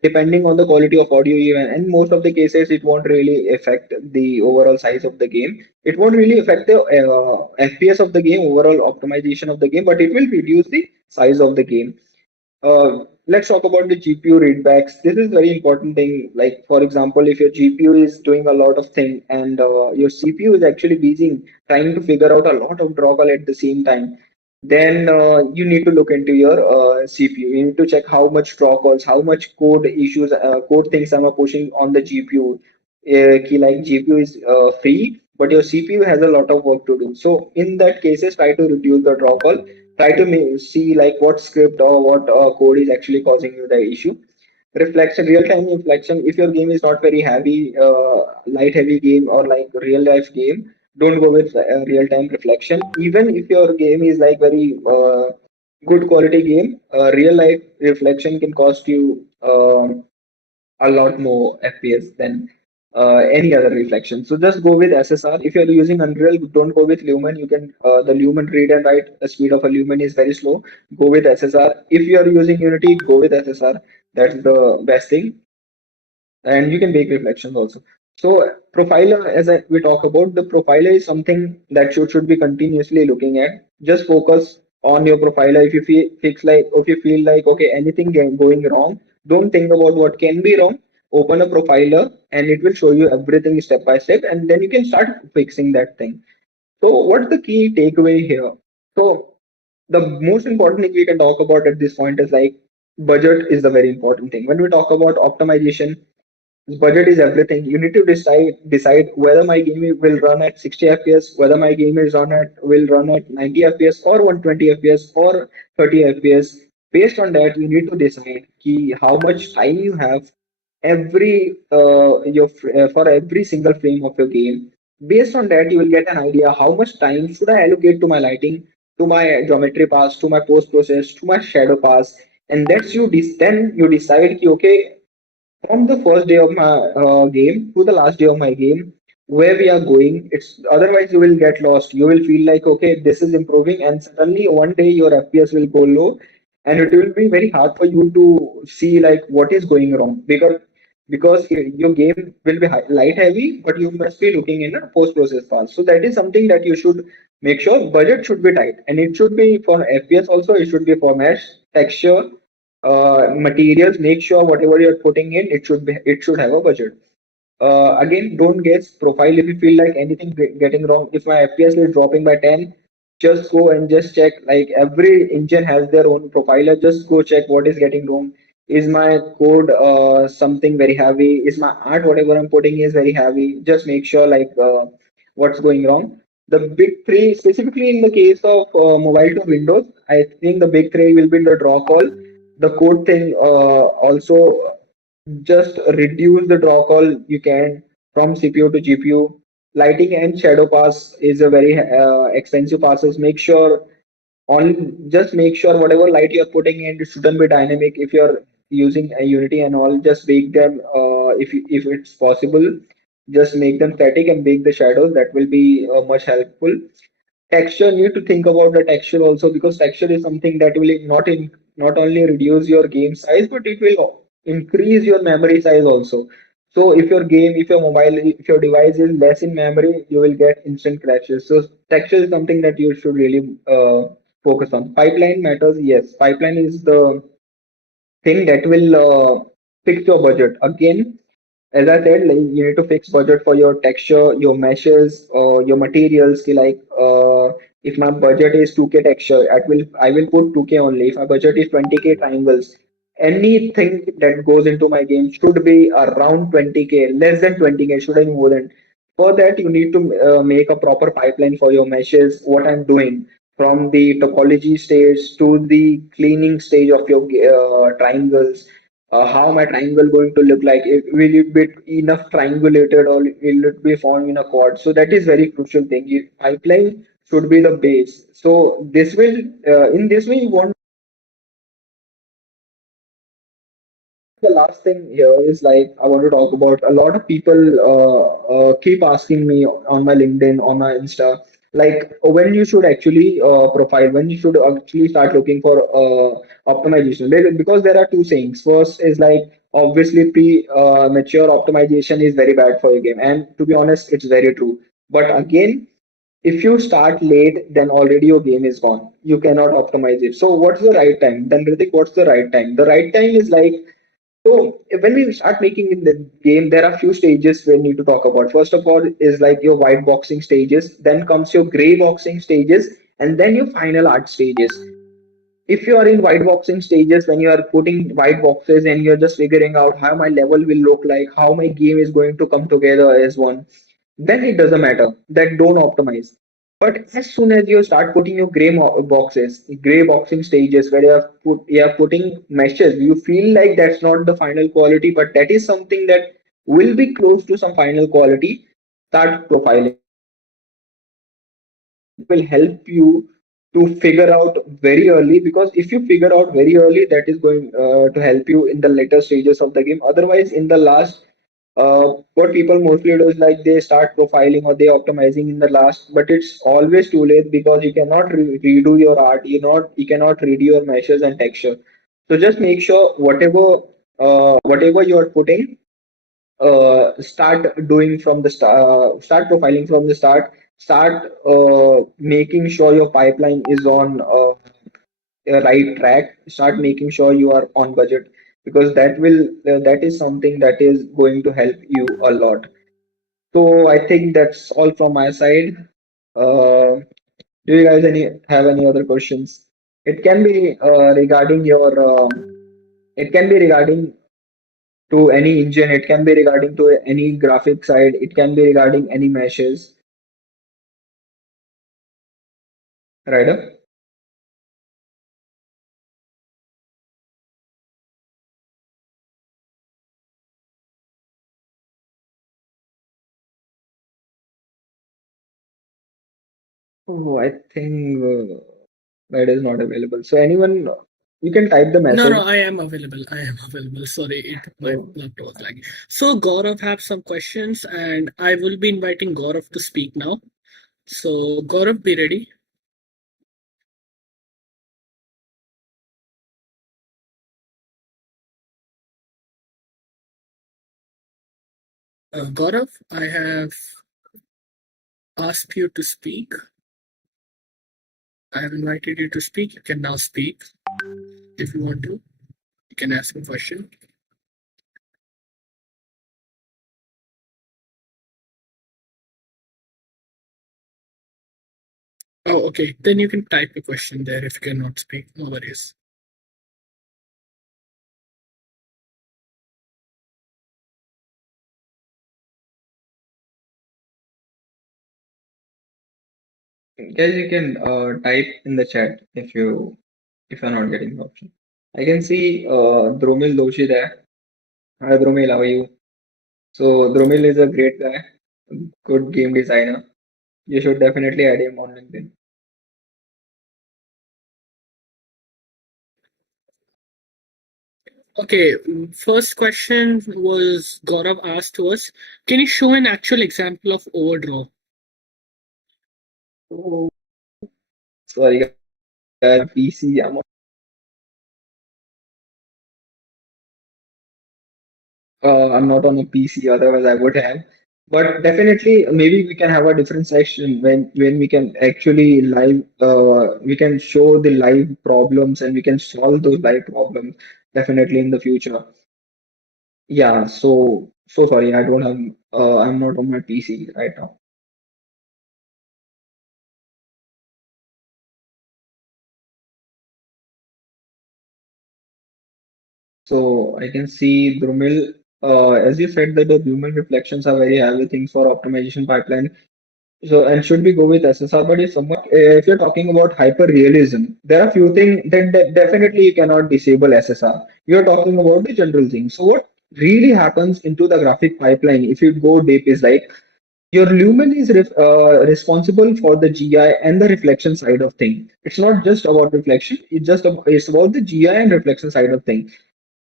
depending on the quality of audio even, and most of the cases it won't really affect the overall size of the game. It won't really affect the FPS of the game, overall optimization of the game, but it will reduce the size of the game. Let's talk about the GPU readbacks. This is very important thing. Like for example, if your GPU is doing a lot of thing and your CPU is actually busy trying to figure out a lot of draw call at the same time, then you need to look into your CPU. You need to check how much draw calls, how much code issues, code things am I pushing on the GPU. Key like GPU is free, but your CPU has a lot of work to do. So in that cases, try to reduce the draw call. Try to see like what script or what code is actually causing you the issue. Reflection, real-time reflection. If your game is not very heavy, light heavy game or like real life game, don't go with real-time reflection. Even if your game is like very good quality game, real life reflection can cost you a lot more FPS than any other reflection. So just go with SSR. If you're using Unreal, don't go with Lumen. You can the Lumen read and write speed of a Lumen is very slow. Go with SSR. If you are using Unity, go with SSR. That's the best thing, and you can make reflections also. So profiler, as we talk about, the profiler is something that should be continuously looking at. Just focus on your profiler. If you if you feel like okay, anything going wrong, don't think about what can be wrong. Open a profiler and it will show you everything step by step, and then you can start fixing that thing. So what's the key takeaway here? So the most important thing we can talk about at this point is like budget is the very important thing. When we talk about optimization, budget is everything. You need to decide whether my game will run at 60 fps, whether my game is on at will run at 90 fps or 120 fps or 30 fps. Based on that, you need to decide key how much time you have every for every single frame of your game. Based on that, you will get an idea how much time should I allocate to my lighting, to my geometry pass, to my post process, to my shadow pass, and that's then you decide ki, okay, from the first day of my game to the last day of my game, where we are going. It's otherwise you will get lost. You will feel like okay, this is improving, and suddenly one day your FPS will go low, and it will be very hard for you to see like what is going wrong because your game will be light heavy, but you must be looking in a post process fast. So that is something that you should make sure. Budget should be tight, and it should be for FPS also. It should be for mesh, texture, materials. Make sure whatever you're putting in, it should have a budget. Again, don't guess profile if you feel like anything getting wrong. If my FPS is dropping by 10, just go and just check. Like every engine has their own profiler. Just go check what is getting wrong. Is my code something very heavy? Is my art whatever I'm putting is very heavy? Just make sure like what's going wrong. The big three, specifically in the case of mobile to Windows, I think the big three will be the draw call, the code thing. Also just reduce the draw call you can from CPU to GPU. Lighting and shadow pass is a very expensive passes. Make sure on just make sure whatever light you're putting in, it shouldn't be dynamic. If you're using a Unity and all, just make them if it's possible, just make them static and make the shadows. That will be much helpful. Texture, you need to think about the texture also, because texture is something that will not only reduce your game size, but it will increase your memory size also. So if your mobile, if your device is less in memory, you will get instant crashes. So texture is something that you should really focus on. Pipeline matters. Yes, pipeline is the thing that will fix your budget. Again, as I said, like you need to fix budget for your texture, your meshes, your materials. Like if my budget is 2K texture, I will put 2K only. If my budget is 20K triangles, anything that goes into my game should be around 20K, less than 20K, shouldn't be more than. For that, you need to make a proper pipeline for your meshes. What I'm doing from the topology stage to the cleaning stage of your triangles, how my triangle going to look like, will it be enough triangulated or will it be formed in a quad. So that is very crucial thing. Pipeline should be the base. So this will in this way you want. The last thing here is like I want to talk about, a lot of people keep asking me on my LinkedIn, on my Insta, like when you should actually profile, when you should actually start looking for optimization. Because there are two things. First is like obviously mature optimization is very bad for your game. And to be honest, it's very true. But again, if you start late, then already your game is gone. You cannot optimize it. So what's the right time? Then Ritik, what's the right time? The right time is like, so when we start making in the game, there are few stages we need to talk about. First of all is like your white boxing stages, then comes your gray boxing stages, and then your final art stages. If you are in white boxing stages, when you are putting white boxes and you're just figuring out how my level will look like, how my game is going to come together as one, then it doesn't matter. That don't optimize. But as soon as you start putting your boxes, gray boxing stages where you are putting meshes, you feel like that's not the final quality, but that is something that will be close to some final quality. Start profiling will help you to figure out very early, because if you figure out very early, that is going to help you in the later stages of the game. Otherwise, in the last, what people mostly do is like they start profiling or they optimizing in the last, but it's always too late because you cannot redo your art, you cannot redo your meshes and texture. So just make sure whatever you are putting, start doing from the start profiling from the start, start making sure your pipeline is on a right track, start making sure you are on budget, because that is something that is going to help you a lot. So I think that's all from my side. Do you guys have any other questions? It can be regarding your it can be regarding to any engine, it can be regarding to any graphic side, it can be regarding any meshes, right? Oh, I think that is not available. So anyone, you can type the No, no, message. I am available. I am available. Sorry, my So, laptop was lagging. So Gaurav have some questions, and I will be inviting Gaurav to speak now. So Gaurav, be ready. Gaurav, I have asked you to speak. I have invited you to speak. You can now speak if you want to. You can ask a question. Oh, okay. Then you can type a question there if you cannot speak. No worries. guys, you can type in the chat if you're not getting the option. I can see Dromil Doshi there. Hi Dromil, how are you? So Dromil is a great guy, good game designer. You should definitely add him on LinkedIn. Okay, first question was Gaurav asked to us. Can you show an actual example of overdraw? Oh, sorry guys, PC. I'm not on a PC, otherwise I would have. But definitely, maybe we can have a different section when we can actually we can show the live problems and we can solve those live problems. Definitely in the future. Yeah. So sorry, I don't have. I'm not on my PC right now. So I can see Drumil. As you said that the human reflections are very heavy things for optimization pipeline. So, and should we go with SSR? But if you're talking about hyper realism, there are few things that definitely you cannot disable SSR. You're talking about the general thing. So, what really happens into the graphic pipeline, if you go deep, is like your lumen is responsible for the GI and the reflection side of thing. It's not just about reflection. It's about the GI and reflection side of thing.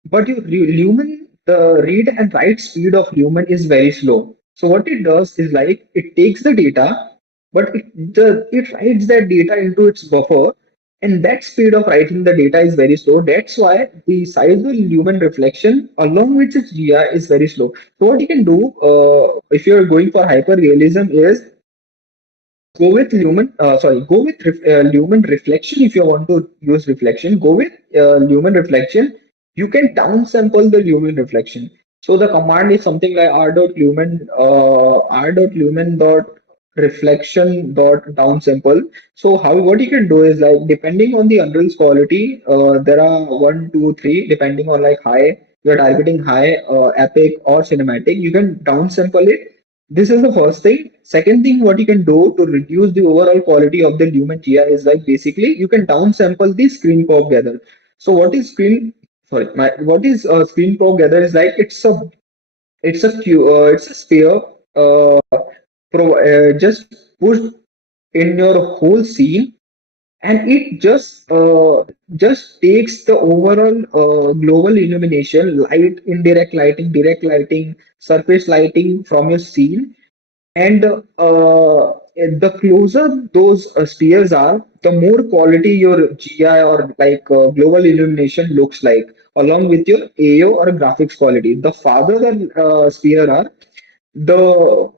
But your lumen, the read and write speed of lumen is very slow. So what it does is like it takes the data, but it writes that data into its buffer, And that speed of writing the data is very slow. That's why the sizable human reflection along with its GI is very slow. So what you can do if you're going for hyper realism is go with go with lumen reflection. If you want to use reflection, go with lumen reflection. You can downsample the lumen reflection. So the command is something like r.lumen dot reflection dot downsample. So how what you can do is like depending on the Unreal's quality, there are one, two, three, depending on like high, you're targeting high, epic or cinematic, you can downsample it. This is the first thing. Second thing, what you can do to reduce the overall quality of the Lumen GI is like basically you can downsample the screen pop gather. So what is what is screen pop gather is like it's a sphere just pushed in your whole scene, and it just takes the overall global illumination, light, indirect lighting, direct lighting, surface lighting from your scene, and the closer those spheres are, the more quality your GI or like global illumination looks like, along with your AO or graphics quality. The farther the sphere are, the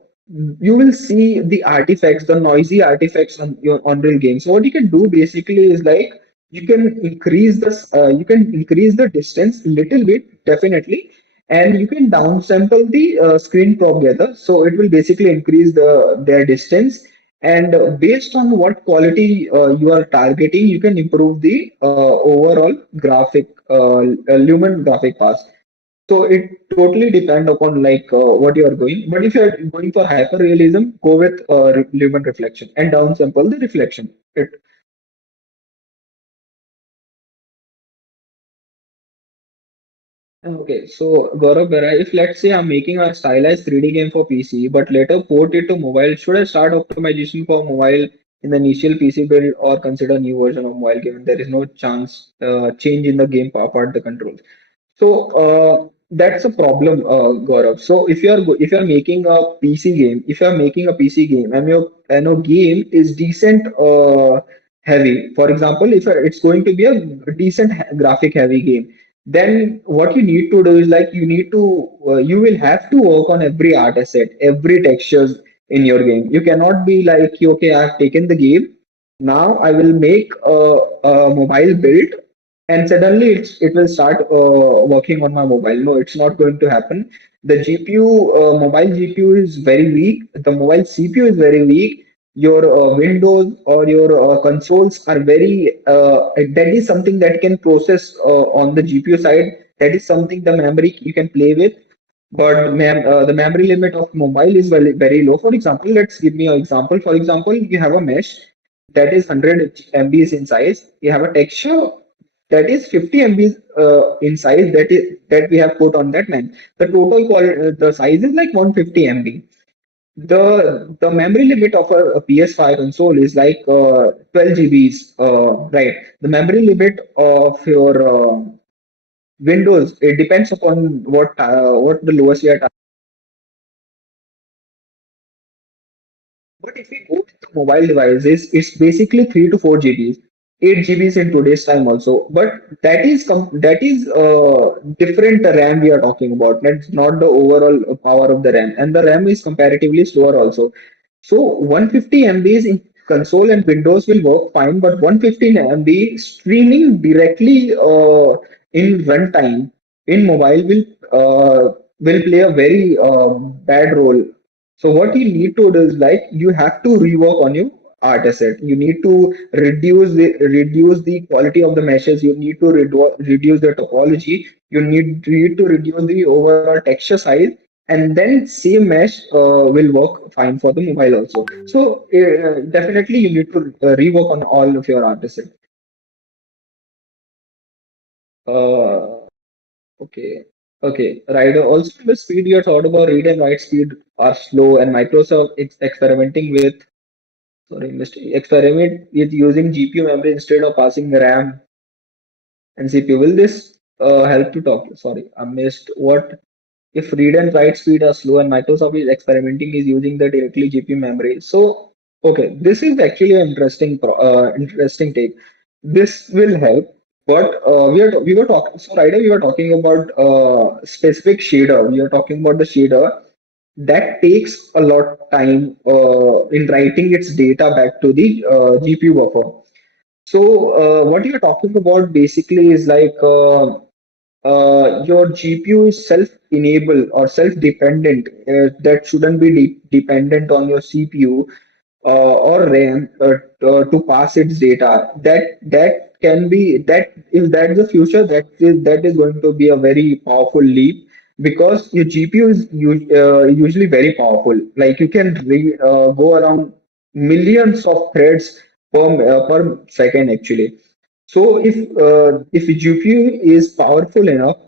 you will see the artifacts, the noisy artifacts on your Unreal game. So what you can do basically is like you can increase the distance a little bit, definitely, and you can downsample the screen together. So it will basically increase their distance, and based on what quality you are targeting, you can improve the overall graphic lumen graphic pass. So it totally depend upon like what you are going. But if you are going for hyper realism, go with lumen reflection and downsample the reflection. It Okay, so Gaurav Bera, if let's say I'm making a stylized 3D game for PC, but later port it to mobile, should I start optimization for mobile in the initial PC build or consider new version of mobile given there is no chance change in the game part the controls? So that's a problem, Gaurav. So if you're making a PC game, if you're making a PC game and your game is decent heavy, for example, if it's going to be a decent graphic heavy game, then what you need to do is like you will have to work on every art asset, every textures in your game. You cannot be like, okay, I've taken the game, now I will make a mobile build and suddenly it will start working on my mobile. No, it's not going to happen. The GPU, mobile GPU is very weak. The mobile CPU is very weak. Your Windows or your consoles are very. That is something that can process on the GPU side. That is something the memory you can play with. But the memory limit of mobile is very low. For example, let's give me an example. For example, you have a mesh that is 100 MBs in size. You have a texture that is 50 MBs in size that we have put on that man. The total the size is like 150 MB. The memory limit of a PS5 console is like 12 GBs, right? The memory limit of your Windows, it depends upon what the lowest you are. But if we go with the mobile devices, it's basically 3 to 4 GBs, 8 GBs in today's time also. But that is different RAM we are talking about. That's not the overall power of the RAM, and the RAM is comparatively slower also. So 150 MBs in console and Windows will work fine, but 115 MB streaming directly in runtime in mobile will play a very bad role. So what you need to do is like you have to rework on your art asset. You need to reduce the quality of the meshes. You need to reduce the topology. You need to reduce the overall texture size, and then same mesh will work fine for the mobile also. So definitely you need to rework on all of your art asset. Uh, okay. Okay, right. Also, the speed you thought about read and write speed are slow, and Microsoft is experimenting with experiment with using GPU memory instead of passing RAM and CPU. Will this help to talk? Sorry, I missed what if read and write speed are slow and Microsoft is experimenting is using the directly GPU memory. So okay, this is actually an interesting take. this will help. But we were talking, so right now we were talking about specific shader. We are talking about the shader that takes a lot of time in writing its data back to the GPU buffer. So what you're talking about basically is like your GPU is self-enable or self-dependent. That shouldn't be dependent on your CPU or RAM to pass its data. That can be that if that's the future, that is going to be a very powerful leap because your GPU is usually very powerful. Like you can go around millions of threads per second actually. So if GPU is powerful enough,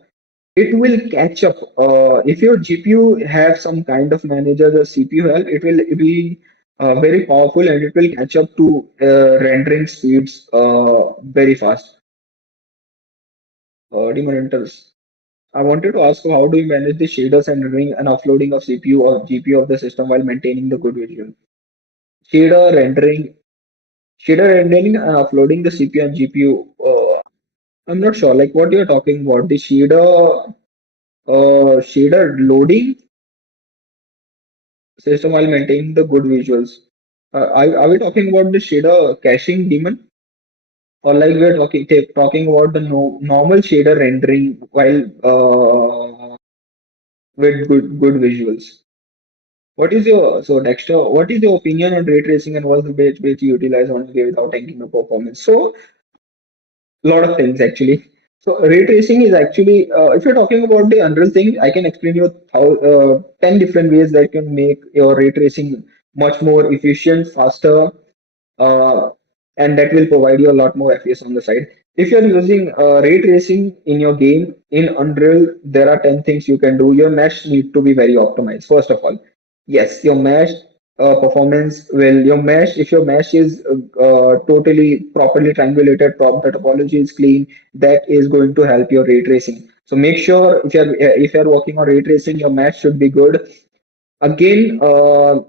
it will catch up. If your GPU have some kind of manager the CPU help, it will be very powerful and it will catch up to rendering speeds very fast. Demonitors. I wanted to ask you how do you manage the shaders and rendering and uploading of CPU or GPU of the system while maintaining the good visual? Shader rendering, shader rendering and uploading the CPU and GPU. I'm not sure, like what you're talking about. The shader loading system while maintaining the good visuals. Are we talking about the shader caching daemon, or like we're talking about the normal shader rendering while with good visuals? What is your so Dexter? What is your opinion on ray tracing and what's the best way to utilize only without tanking the performance? So lot of things actually. So ray tracing is actually, if you're talking about the Unreal thing, I can explain you how 10 different ways that can make your ray tracing much more efficient, faster, uh, and that will provide you a lot more FPS on the side. If you're using ray tracing in your game in Unreal, there are 10 things you can do. Your mesh need to be very optimized. First of all, yes, your mesh performance will your mesh if your mesh is totally properly triangulated, the topology is clean, that is going to help your ray tracing. So make sure if you're working on ray tracing, your mesh should be good. Again, there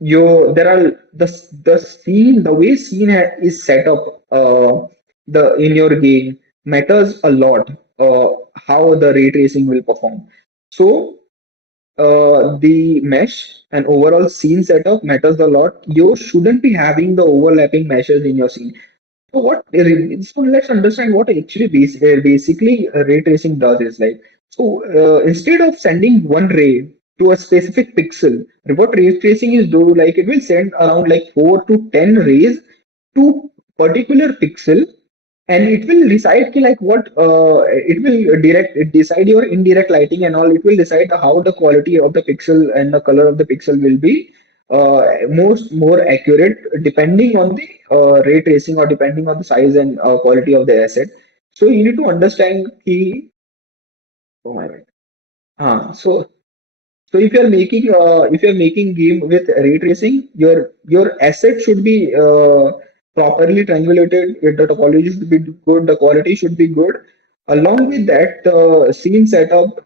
are the scene the way scene is set up the in your game matters a lot how the ray tracing will perform. So the mesh and overall scene setup matters a lot. You shouldn't be having the overlapping meshes in your scene. So let's understand what actually basically ray tracing does is like. So instead of sending one ray to a specific pixel, what ray tracing is do like it will send around like 4 to 10 rays to particular pixel, and it will decide ki, like what it will direct it decide your indirect lighting and all. It will decide how the quality of the pixel and the color of the pixel will be more accurate depending on the ray tracing or depending on the size and quality of the asset. So you need to understand key. Oh my god. So if you're making game with ray tracing, your asset should be properly triangulated. The topology should be good. The quality should be good. Along with that, the scene setup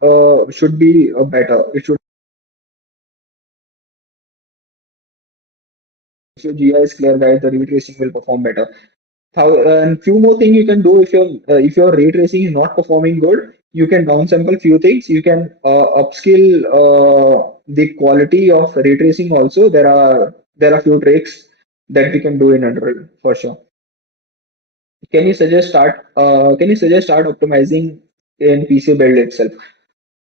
should be better. It should if your GI is clear, guys, the ray tracing will perform better. How and few more things you can do if your ray tracing is not performing good, you can downsample few things. You can upskill the quality of ray tracing also. There are few tricks that we can do in Unreal for sure. Can you suggest start optimizing in PC build itself?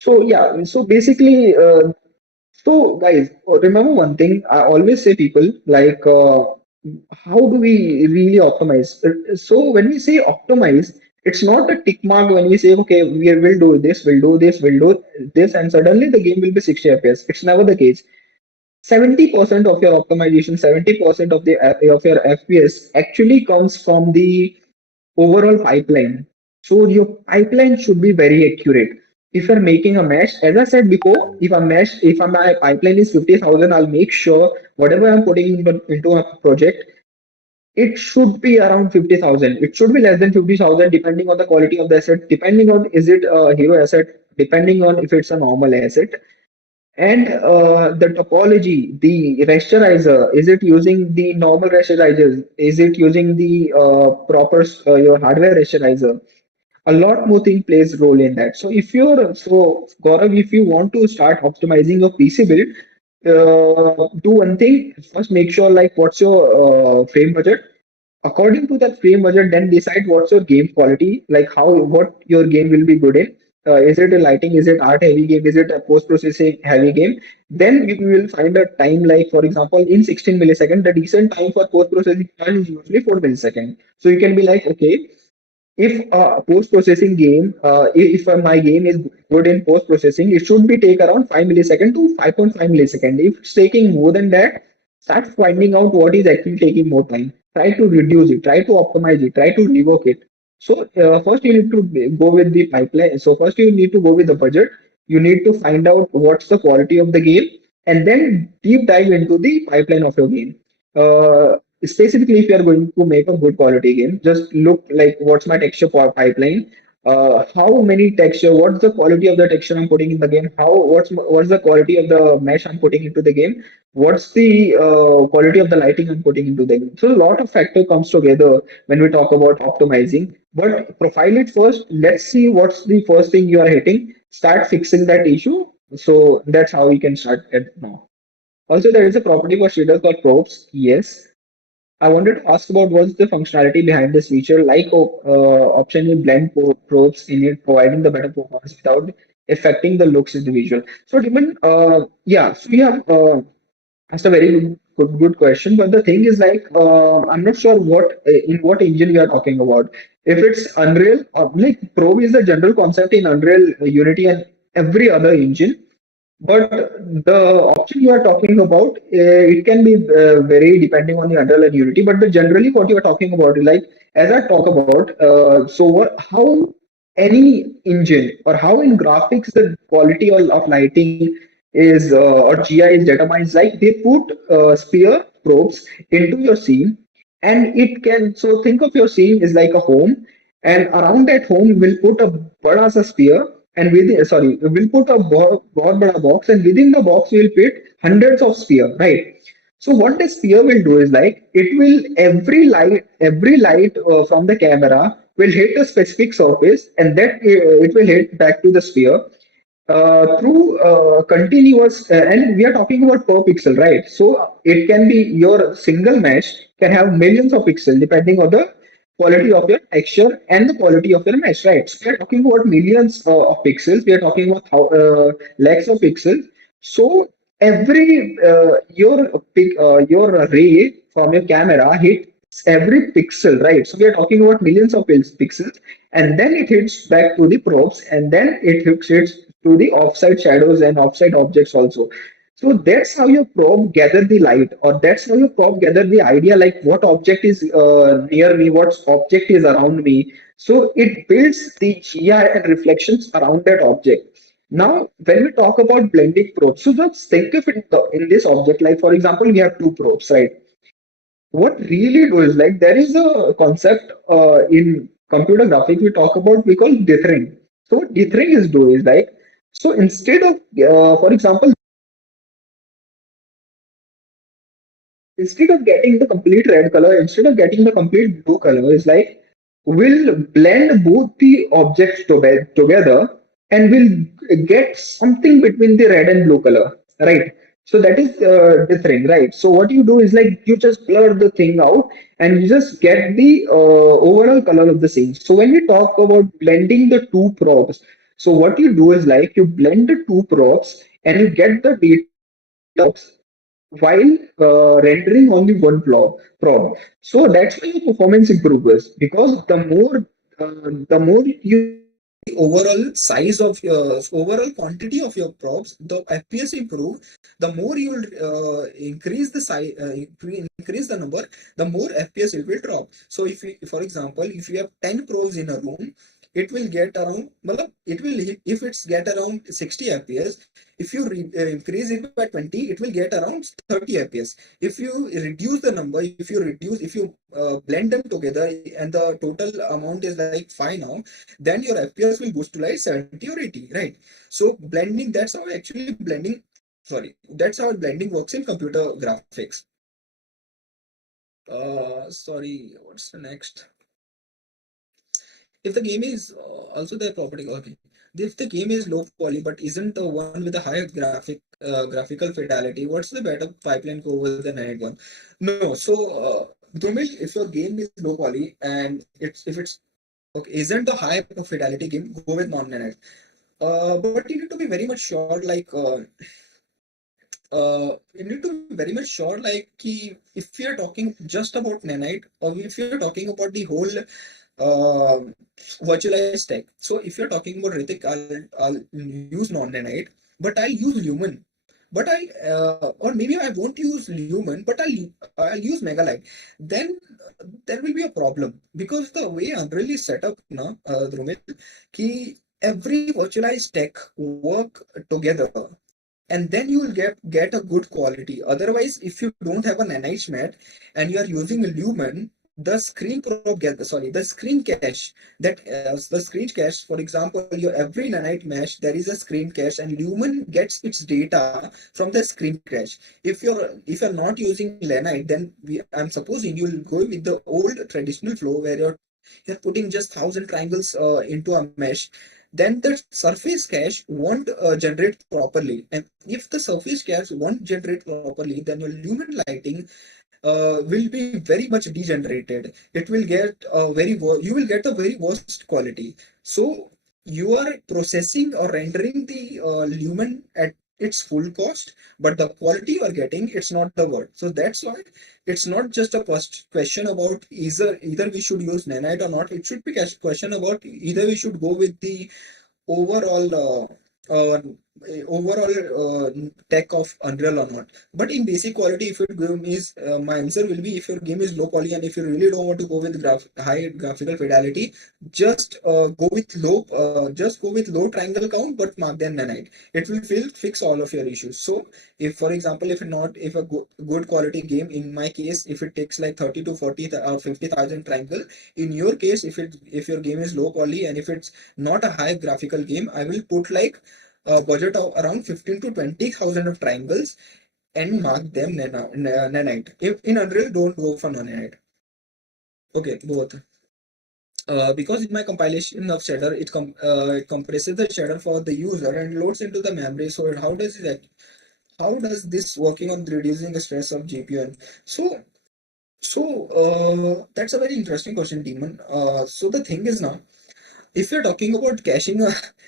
So yeah, so basically so guys, remember one thing. I always say people like, how do we really optimize? So when we say optimize, it's not a tick mark when we say, okay, we will do this, we'll do this, we'll do this, and suddenly the game will be 60 FPS. It's never the case. 70% of your optimization, 70% of the of your FPS actually comes from the overall pipeline. So your pipeline should be very accurate. If you're making a mesh, as I said before, if my pipeline is 50,000, I'll make sure whatever I'm putting into a project, it should be around 50,000. It should be less than 50,000 depending on the quality of the asset, depending on is it a hero asset, depending on if it's a normal asset. And the topology, the rasterizer, is it using the normal rasterizers? Is it using the proper your hardware rasterizer? A lot more thing plays role in that. So if you're so Gaurav, if you want to start optimizing your PC build, do one thing. First, make sure like what's your frame budget. According to that frame budget, then decide what's your game quality, like how what your game will be good in. Is it a lighting? Is it art heavy game? Is it a post processing heavy game? Then you will find a time like, for example, in 16 milliseconds, the decent time for post processing is usually 4 milliseconds. So you can be like, okay, if a post-processing game, if my game is good in post-processing, it should be take around 5 millisecond to 5.5 millisecond. If it's taking more than that, start finding out what is actually taking more time. Try to reduce it, try to optimize it, try to revoke it. So first you need to go with the pipeline. So first you need to go with the budget. You need to find out what's the quality of the game, and then deep dive into the pipeline of your game. Specifically, if you are going to make a good quality game, just look like what's my texture pipeline, how many texture, what's the quality of the texture I'm putting in the game, what's the quality of the mesh I'm putting into the game, what's the quality of the lighting I'm putting into the game. So a lot of factor comes together when we talk about optimizing. But profile it first. Let's see what's the first thing you are hitting. Start fixing that issue. So that's how we can start it now. Also, there is a property for shaders called probes. Yes, I wanted to ask about what's the functionality behind this feature, like option you blend probes in it, providing the better performance without affecting the looks of the visual. So, Diman, yeah, so we have asked a very good question, but the thing is like, I'm not sure in what engine you are talking about. If it's Unreal, like probe is the general concept in Unreal, Unity, and every other engine. But the option you are talking about, it can be vary depending on the Unreal and Unity. But generally, what you are talking about is like, as I talk about, so how any engine or how in graphics the quality of lighting is or GI is determined. Like they put spear probes into your scene, and it can. So think of your scene is like a home, and around that home we'll put a bada sa sphere, and within, sorry, we'll put a बहुत बड़ा box, and within the box we'll fit hundreds of sphere, right? So what the sphere will do is like it will every light from the camera will hit a specific surface, and that it will hit back to the sphere through continuous, and we are talking about per pixel, right? So it can be your single mesh can have millions of pixels depending on the quality of your texture and the quality of your mesh, right? So we are talking about millions of pixels. We are talking about lakhs of pixels. So every your ray from your camera hits every pixel, right? So we are talking about millions of pixels, and then it hits back to the probes, and then hits to the offside shadows and offside objects also. So that's how your probe gather the light, or that's how your probe gather the idea, like what object is near me, what object is around me. So it builds the GI and reflections around that object. Now, when we talk about blending probes, so just think of it in this object. Like for example, we have two probes, right? What really do is like there is a concept in computer graphics we talk about, we call dithering. So what dithering is do is like, so instead of for example, instead of getting the complete red color, instead of getting the complete blue color, is like we'll blend both the objects together, and we'll get something between the red and blue color, right? So that is the thing, right? So what you do is like you just blur the thing out, and you just get the overall color of the scene. So when we talk about blending the two props, so what you do is like you blend the two props, and you get the data while rendering only one prop. So that's why your performance improves, because the more you overall size of your overall quantity of your props, the FPS improve. The more you will increase the size, increase the number, the more FPS it will drop. So if you, for example, if you have 10 probes in a room, it will get around, it will, if it's get around 60 FPS, if you increase it by 20, it will get around 30 FPS. If you reduce the number, if you blend them together, and the total amount is like 5 now, then your FPS will boost to like 70 or 80, right? So blending, that's how actually blending Sorry, that's how blending works in computer graphics. Sorry, what's the next? If the game is also the property, okay. If the game is low poly but isn't the one with the higher graphical fidelity, what's the better pipeline go with the Nanite one? No, so Dhumil, if your game is low poly and it's if it's okay, isn't the high fidelity game, go with non-Nanite. But you need to be very much sure, you need to be very much sure, if you're talking just about nanite or if you're talking about the whole uh, virtualized tech. So if you're talking about Ritik, I'll use non-nanite, but I'll use Lumen. But or maybe I won't use Lumen, but I'll use Megalite. Then there will be a problem because the way Unreal is set up now, Drumil, ki every virtualized tech work together and then you will get a good quality. Otherwise, if you don't have an enhancement and you are using a lumen, the the screen cache, the screen cache, for example, your every nanite mesh there is a screen cache and lumen gets its data from the screen cache. If you're not using nanite, then I'm supposing you'll go with the old traditional flow where you're putting just 1,000 triangles into a mesh. Then the surface cache won't generate properly. And if the surface cache won't generate properly, then your lumen lighting will be very much degenerated. It will get you will get a very worst quality. So you are processing or rendering the lumen at its full cost, but the quality you are getting, it's not the word. So that's why it's not just a first question about either we should use nanite or not. It should be a question about either we should go with the overall tech of Unreal or not. But in basic quality, if your game is my answer will be, if your game is low poly and if you really don't want to go with high graphical fidelity, just go with low triangle count but mark them nanite. It will fix all of your issues. So if for example if a good quality game, in my case if it takes like 30 to 40 or 50,000 triangle, in your case if your game is low poly and if it's not a high graphical game, I will put like a budget of around 15 to 20,000 of triangles and mark them nanite. If in Unreal, don't go for nanite. Okay, both. Because in my compilation of shader, it compresses the shader for the user and loads into the memory. So how does this working on reducing the stress of GPU? That's a very interesting question, Demon. So the thing is now, if you're talking about caching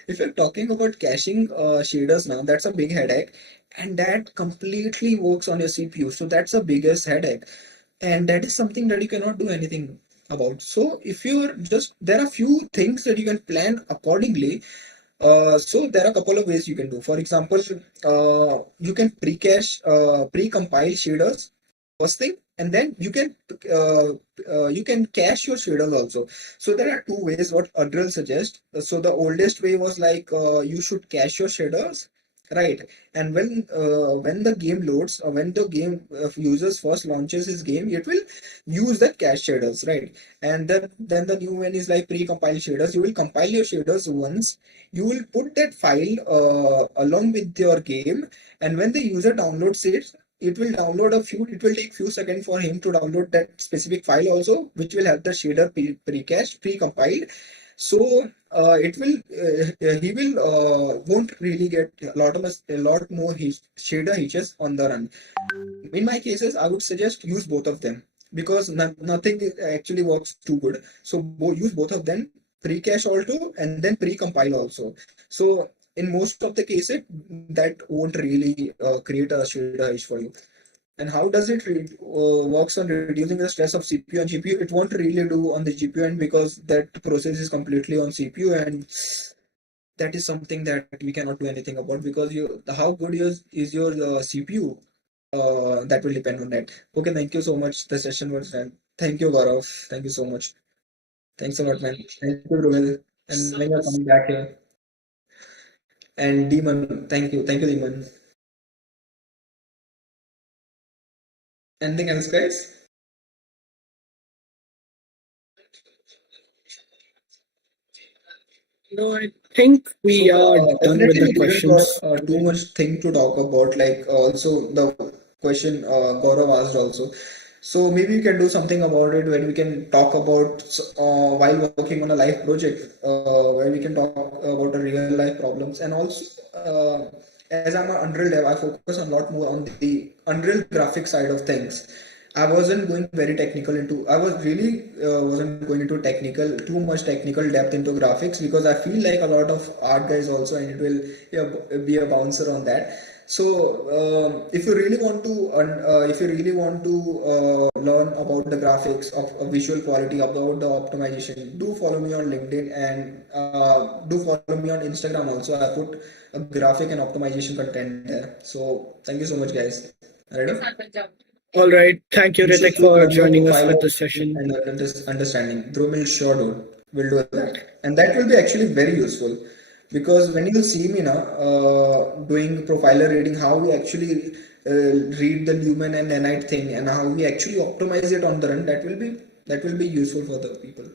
if you're talking about caching shaders now, that's a big headache, and that completely works on your CPU. So that's the biggest headache, and that is something that you cannot do anything about. So if you're just there are few things that you can plan accordingly. So there are a couple of ways you can do. For example, you can pre-compile shaders first thing, and then you can cache your shaders also. So there are two ways what Unreal suggests. So the oldest way was you should cache your shaders, right? And when the game loads or when the game users first launches his game, it will use the cache shaders, right? And then the new one is like pre-compile shaders. You will compile your shaders once, you will put that file along with your game, and when the user downloads it, it will take few seconds for him to download that specific file also, which will have the shader pre-cached, pre-compiled. So it will he will won't really get a lot more shader hitches on the run. In my cases, I would suggest use both of them, because nothing actually works too good. So use both of them, pre-cache also and then pre-compile also. So in most of the cases, that won't really create a shader hitch for you. And how does it works on reducing the stress of CPU and GPU? It won't really do on the GPU end, because that process is completely on CPU, and that is something that we cannot do anything about, because how good is your CPU, that will depend on that. Okay, thank you so much. The session was done. Thank you, Gaurav. Thank you so much. Thanks a lot, man. Thank you, Ruel. And when you're coming back here. And Demon, thank you. Thank you, Demon. Anything else, guys? No, I think we So are done with definitely the we didn't got questions too today. much thing to talk about. Like also the question Gaurav asked also. So maybe we can do something about it when we can talk about while working on a live project, where we can talk about the real life problems. And also, as I'm an Unreal dev, I focus a lot more on the Unreal graphic side of things. I wasn't going very technical into. I was really wasn't going into technical too much technical depth into graphics because I feel like a lot of art guys also, and it will, yeah, be a bouncer on that. So if you really want to learn about the graphics of visual quality, about the optimization, do follow me on LinkedIn, and do follow me on Instagram also. I put a graphic and optimization content there. So thank you so much, guys. Ready? All right. Thank you, You should Ritik, click for one more joining us profile with of this session. and understanding. Bro will sure dude will do that, and that will be actually very useful because when you see me now doing profiler reading, how we actually read the Lumen and Nanite thing, and how we actually optimize it on the run. That will be useful for the people.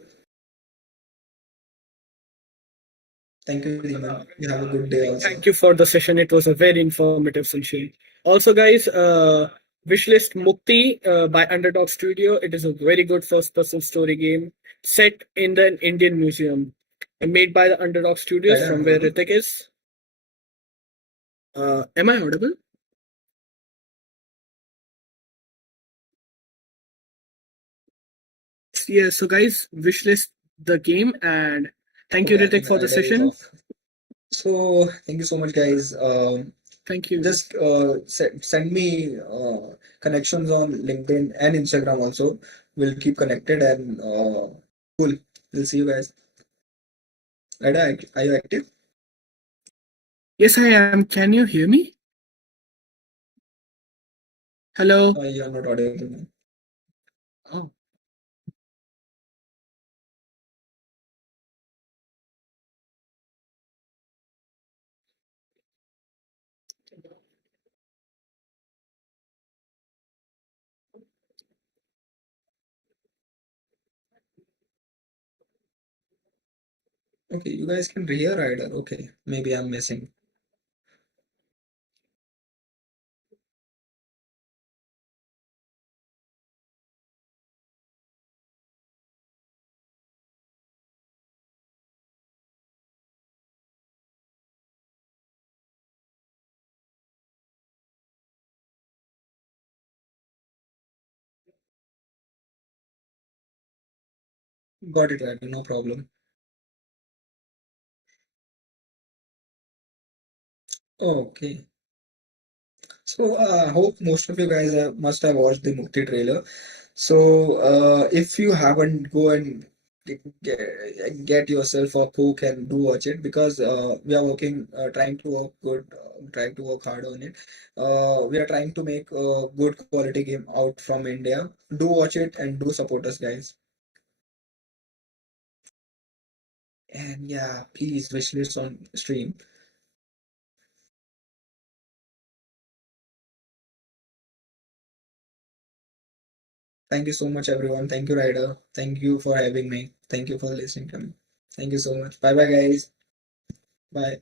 Thank you, Deeman. You have a good day also. Thank you for the session. It was a very informative session. Also, guys, wishlist Mukti by Underdog Studio. It is a very good first-person story game set in the Indian Museum and made by the Underdog Studios, Right, from I'm where audible. Ritik is. Am I audible? Yeah. So, guys, wishlist the game, and thank you, Okay, I Ritik, think for the Rider is session. off. So thank you so much, guys. Thank you. Just send me connections on LinkedIn and Instagram also. We'll keep connected and cool. We'll see you guys. Right? Are you active? Yes, I am. Can you hear me? Hello. You are not audible, man. Oh. Okay, you guys can hear Rider. Okay, maybe I'm missing. Got it, Rider. No problem. Okay. So I hope most of you guys must have watched the Mukti trailer. So if you haven't, go and get yourself a Coke and do watch it because we are trying to work good, trying to work hard on it. We are trying to make a good quality game out from India. Do watch it and do support us, guys. And yeah, please wishlist on stream. Thank you so much, everyone. Thank you, Ryder. Thank you for having me. Thank you for listening to me. Thank you so much. Bye bye, guys. Bye.